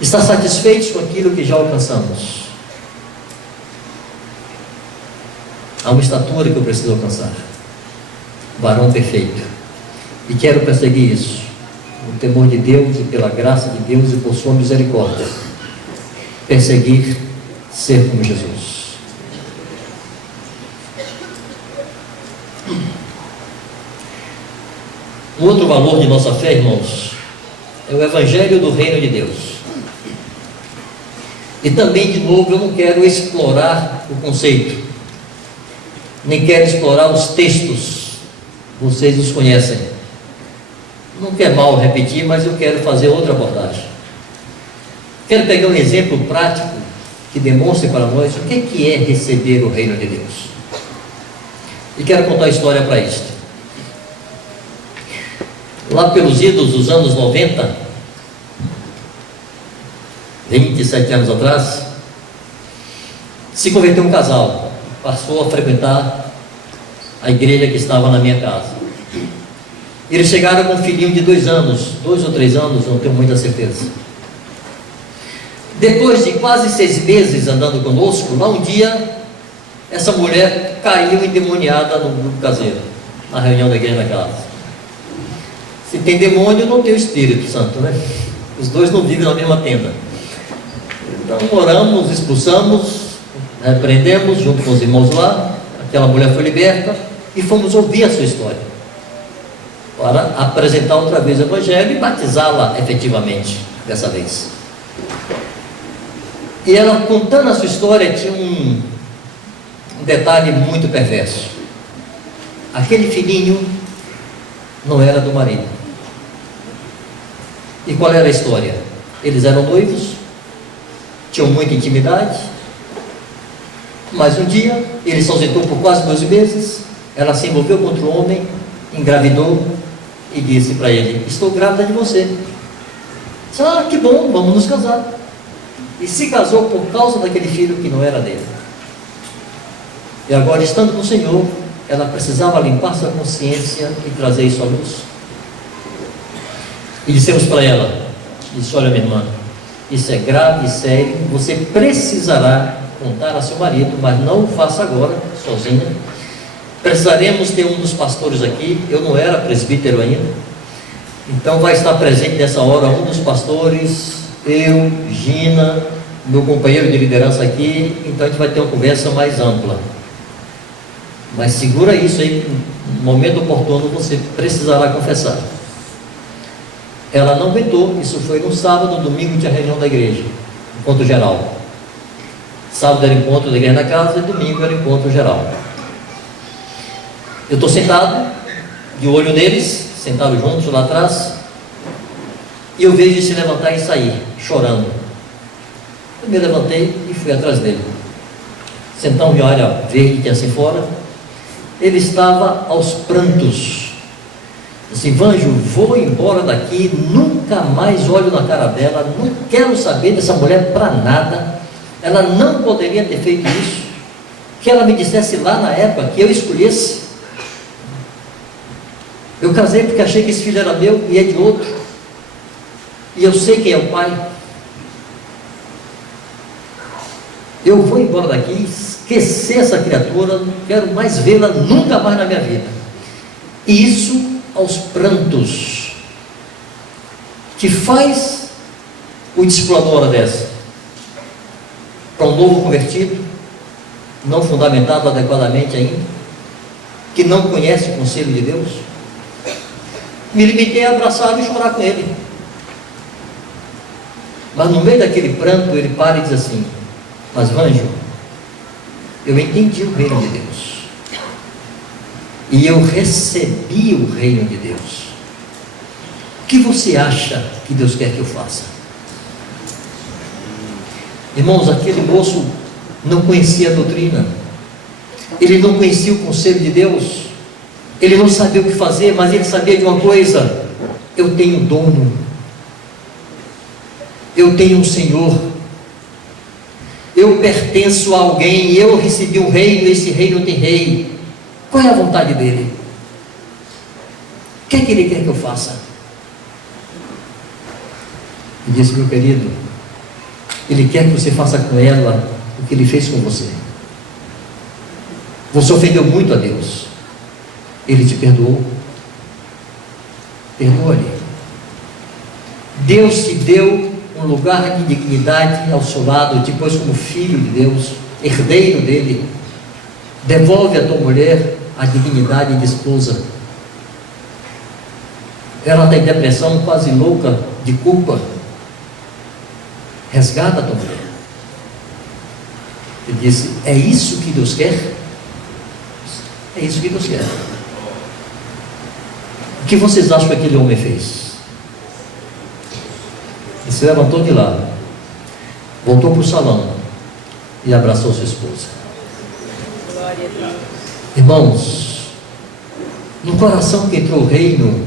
estar satisfeitos com aquilo que já alcançamos. Há uma estatura que eu preciso alcançar. Varão perfeito. E quero perseguir isso. O temor de Deus e pela graça de Deus e por sua misericórdia. Perseguir ser como Jesus. Um outro valor de nossa fé, irmãos, é o Evangelho do Reino de Deus. E também, de novo, eu não quero explorar o conceito, nem quero explorar os textos, vocês os conhecem. Não quer mal repetir, mas eu quero fazer outra abordagem. Quero pegar um exemplo prático que demonstre para nós o que é receber o Reino de Deus. E quero contar a história para isto. Lá pelos idos dos anos 90, 27 anos atrás, se converteu um casal, passou a frequentar a igreja que estava na minha casa. Eles chegaram com um filhinho de 2 anos, 2 ou 3 anos, não tenho muita certeza. Depois de quase 6 meses andando conosco, lá um dia, essa mulher caiu endemoniada no grupo caseiro, na reunião da igreja na casa. Se tem demônio, não tem o Espírito Santo, né? Os dois não vivem na mesma tenda. Então oramos, expulsamos, repreendemos junto com os irmãos lá. Aquela mulher foi liberta e fomos ouvir a sua história para apresentar outra vez o Evangelho e batizá-la efetivamente dessa vez. E ela, contando a sua história, tinha um detalhe muito perverso. Aquele filhinho não era do marido. E qual era a história? Eles eram noivos, tinham muita intimidade, mas um dia ele se ausentou por quase 12 meses, ela se envolveu com outro homem, engravidou e disse para ele: estou grávida de você. Disse: ah, que bom, vamos nos casar. E se casou por causa daquele filho que não era dele. E agora, estando com o Senhor, ela precisava limpar sua consciência e trazer isso à luz. E dissemos para ela: disse, olha, minha irmã, isso é grave e sério, você precisará contar a seu marido, mas não o faça agora, sozinha. Precisaremos ter um dos pastores aqui. Eu não era presbítero ainda, então vai estar presente nessa hora um dos pastores, eu, Gina, meu companheiro de liderança aqui. Então a gente vai ter uma conversa mais ampla. Mas segura isso aí, no momento oportuno você precisará confessar. Ela não aguentou. Isso foi no sábado, domingo tinha reunião da igreja, encontro geral. Sábado era encontro da igreja na casa e domingo era encontro geral. Eu estou sentado, de olho neles, sentados juntos lá atrás, e eu vejo ele se levantar e sair, chorando. Eu me levantei e fui atrás dele. Sentão de área verde que assim fora, ele estava aos prantos. Assim: Vanjo, vou embora daqui, nunca mais olho na cara dela, não quero saber dessa mulher para nada. Ela não poderia ter feito isso. Que ela me dissesse lá na época que eu escolhesse. Eu casei porque achei que esse filho era meu e é de outro, e eu sei quem é o pai. Eu vou embora daqui, esquecer essa criatura, não quero mais vê-la nunca mais na minha vida. E isso aos prantos. Que faz o discipulador hora dessa? Para um novo convertido, não fundamentado adequadamente ainda, que não conhece o conselho de Deus. Me limitei a abraçá-lo e chorar com ele. Mas no meio daquele pranto ele para e diz assim: mas Vanjo, eu entendi o reino de Deus, e eu recebi o reino de Deus. O que você acha que Deus quer que eu faça? Irmãos, aquele moço não conhecia a doutrina, ele não conhecia o conselho de Deus, ele não sabia o que fazer, mas ele sabia de uma coisa: eu tenho um dono, eu tenho um Senhor, eu pertenço a alguém, eu recebi um reino, esse reino tem rei. Qual é a vontade dele? O que é que ele quer que eu faça? E disse: meu querido, ele quer que você faça com ela o que ele fez com você. Você ofendeu muito a Deus. Ele te perdoou. Perdoa-lhe. Deus te deu um lugar de dignidade ao seu lado, depois como filho de Deus, herdeiro dele. Devolve a tua mulher a dignidade de esposa. Ela está em depressão, quase louca, de culpa. Resgata a tua mulher. Ele disse: é isso que Deus quer? É isso que Deus quer. O que vocês acham que aquele homem fez? Ele se levantou de lá, voltou para o salão e abraçou sua esposa. Glória a Deus. Irmãos, no coração que entrou o reino,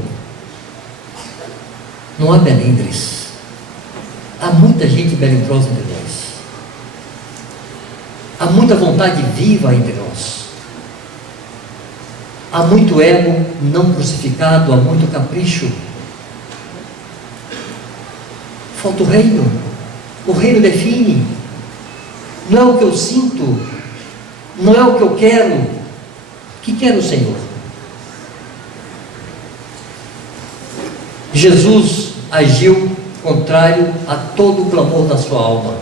não há melindres. Há muita gente melindrosa entre nós. Há muita vontade viva entre nós. Há muito ego não crucificado, há muito capricho. Falta o reino. O reino define. Não é o que eu sinto, não é o que eu quero. O que quer o Senhor? Jesus agiu contrário a todo o clamor da sua alma.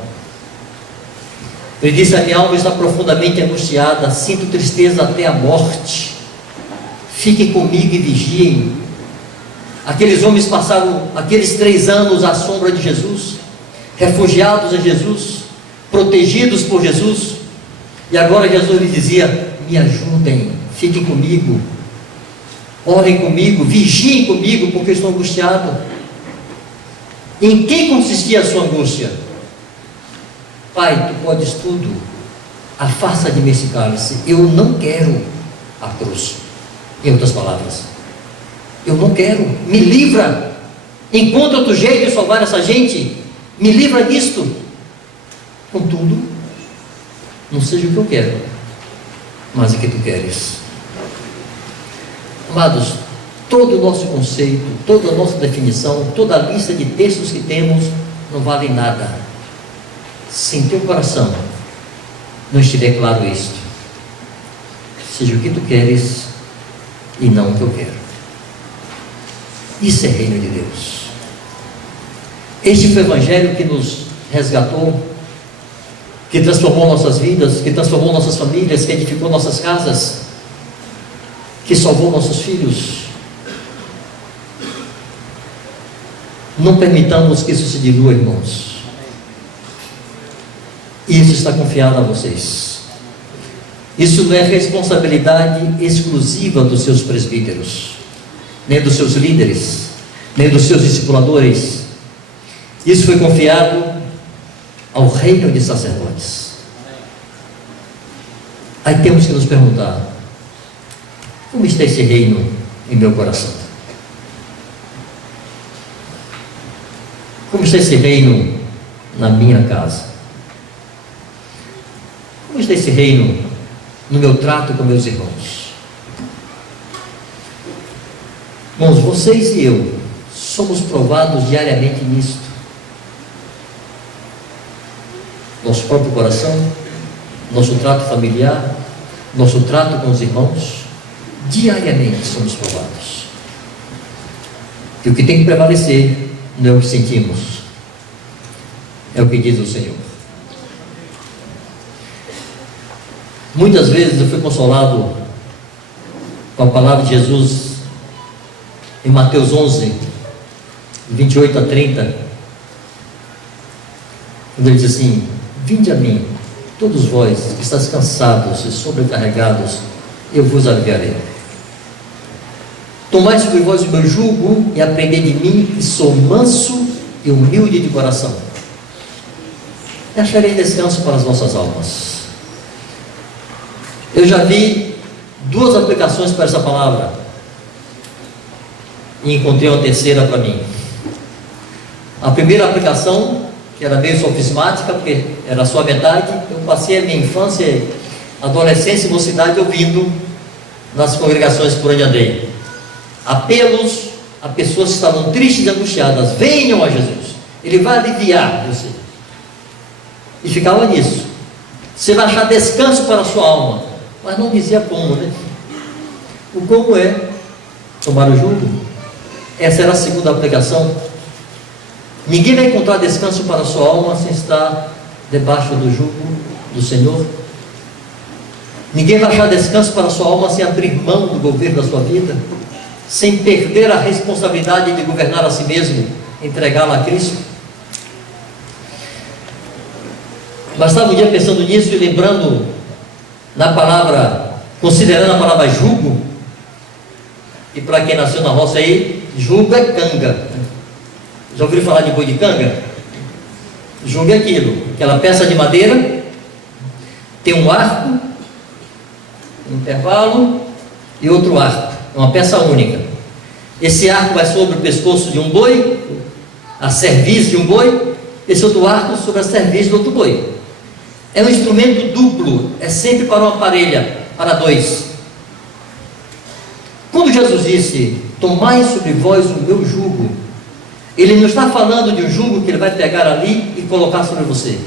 Ele disse: a minha alma está profundamente angustiada, sinto tristeza até a morte. Fiquem comigo e vigiem. Aqueles homens passaram aqueles 3 anos à sombra de Jesus, refugiados em Jesus, protegidos por Jesus, e agora Jesus lhe dizia: me ajudem, fiquem comigo, orem comigo, vigiem comigo, porque eu estou angustiado. Em que consistia a sua angústia? Pai, tu podes tudo, afasta de mim esse cálice. Eu não quero a cruz. Em outras palavras, eu não quero. Me livra. Encontra outro jeito de salvar essa gente. Me livra disto. Contudo, não seja o que eu quero, mas o que tu queres. Amados, todo o nosso conceito, toda a nossa definição, toda a lista de textos que temos não vale nada se em teu coração não estiver claro isto. Seja o que tu queres e não o que eu quero. Isso é reino de Deus. Este foi o Evangelho que nos resgatou, que transformou nossas vidas, que transformou nossas famílias, que edificou nossas casas, que salvou nossos filhos. Não permitamos que isso se dilua, irmãos. Isso está confiado a vocês. Isso não é responsabilidade exclusiva dos seus presbíteros, nem dos seus líderes, nem dos seus discipuladores. Isso foi confiado ao reino de sacerdotes. Aí temos que nos perguntar: como está esse reino em meu coração? Como está esse reino na minha casa? Como está esse reino no meu trato com meus irmãos? Irmãos, vocês e eu somos provados diariamente nisto. Nosso próprio coração, nosso trato familiar, nosso trato com os irmãos, diariamente somos provados. E o que tem que prevalecer não é o que sentimos, é o que diz o Senhor. Muitas vezes eu fui consolado com a palavra de Jesus em Mateus 11, 28 a 30, quando ele diz assim: vinde a mim, todos vós que estáis cansados e sobrecarregados, eu vos aliviarei. Tomai sobre vós o meu jugo e aprendei de mim, que sou manso e humilde de coração, e acharei descanso para as vossas almas. Eu já vi 2 aplicações para essa palavra e encontrei uma terceira para mim. A primeira aplicação, que era meio sofismática, porque era só a metade, eu passei a minha infância, adolescência e mocidade ouvindo nas congregações por onde andei apelos a pessoas que estavam tristes e angustiadas: venham a Jesus, Ele vai aliviar você. E ficava nisso. Você vai achar descanso para a sua alma. mas não dizia como, né? O como é tomar o jugo. Essa era a segunda aplicação. Ninguém vai encontrar descanso para a sua alma sem estar debaixo do jugo do Senhor. Ninguém vai achar descanso para a sua alma sem abrir mão do governo da sua vida, sem perder a responsabilidade de governar a si mesmo, entregá-la a Cristo. Mas estava um dia pensando nisso e lembrando na palavra, considerando a palavra jugo, e para quem nasceu na roça aí, jugo é canga. Já ouviram falar de boi de canga? Jugo é aquilo, aquela peça de madeira, tem um arco, um intervalo e outro arco, uma peça única. Esse arco vai sobre o pescoço de um boi, a cerviz de um boi, esse outro arco sobre a cerviz do outro boi. É um instrumento duplo, é sempre para uma parelha, para dois. Quando Jesus disse, tomai sobre vós o meu jugo, Ele não está falando de um jugo que Ele vai pegar ali e colocar sobre você.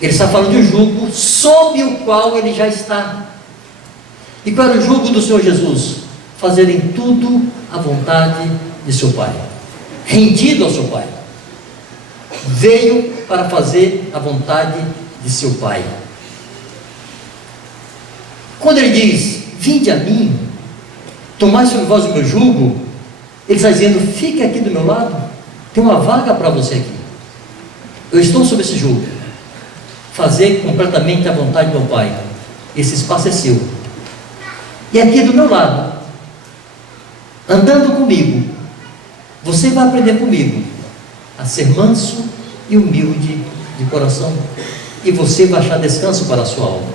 Ele está falando de um jugo sob o qual Ele já está. E qual era o jugo do Senhor Jesus? Fazer em tudo a vontade de seu Pai, rendido ao seu Pai. Veio para fazer a vontade de seu Pai. Quando Ele diz, vinde a mim, tomai sobre vós o meu jugo, Ele está dizendo, fique aqui do meu lado, tem uma vaga para você aqui. Eu estou sob esse jugo. Fazer completamente a vontade do meu Pai. Esse espaço é seu. E aqui do meu lado, andando comigo, você vai aprender comigo a ser manso e humilde de coração, e você vai achar descanso para a sua alma.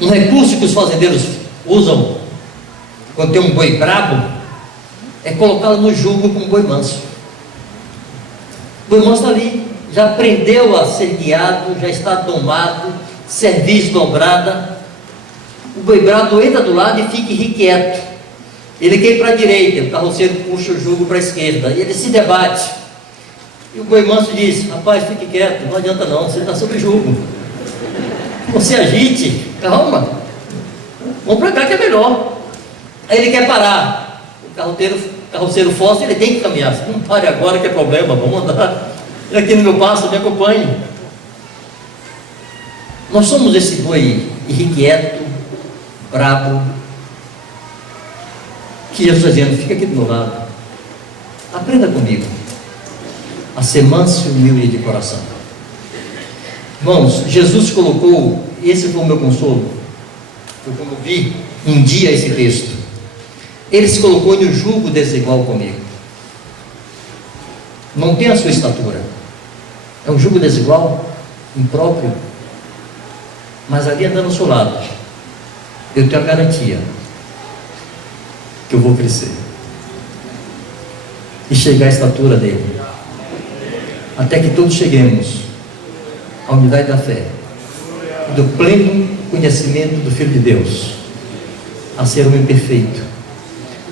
Um recurso que os fazendeiros usam quando tem um boi brabo é colocá-lo no jugo com um boi manso. O boi manso está ali, já aprendeu a ser guiado, já está domado, cerviz dobrada. O boi brabo entra do lado e fica irrequieto. Ele quer ir para a direita, o carroceiro puxa o jugo para a esquerda, e ele se debate. E o boi manso diz, rapaz, fique quieto, não adianta não, você está sob jugo. Você agite, calma, vamos para cá que é melhor. Aí ele quer parar, o carroceiro força, ele tem que caminhar. Não pare agora que é problema, vamos andar. Ele aqui no meu passo, me acompanhe. Nós somos esse boi irrequieto, brabo, que Jesus está dizendo, fica aqui do meu lado, aprenda comigo a ser manso e humilde de coração. Irmãos, Jesus colocou, esse foi o meu consolo, eu como vi um dia esse texto, Ele se colocou em um jugo desigual comigo. Não tem a sua estatura, é um jugo desigual, impróprio, mas ali andando ao seu lado, eu tenho a garantia que eu vou crescer e chegar à estatura dele, até que todos cheguemos à unidade da fé e do pleno conhecimento do Filho de Deus, a ser homem perfeito,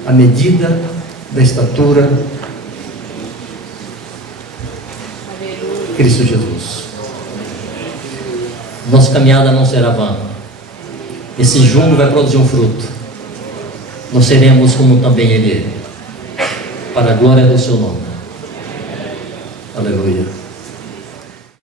à medida da estatura de Cristo Jesus. Nossa caminhada não será vã. Esse jugo vai produzir um fruto. Nós seremos como também Ele é, para a glória do seu nome. Aleluia.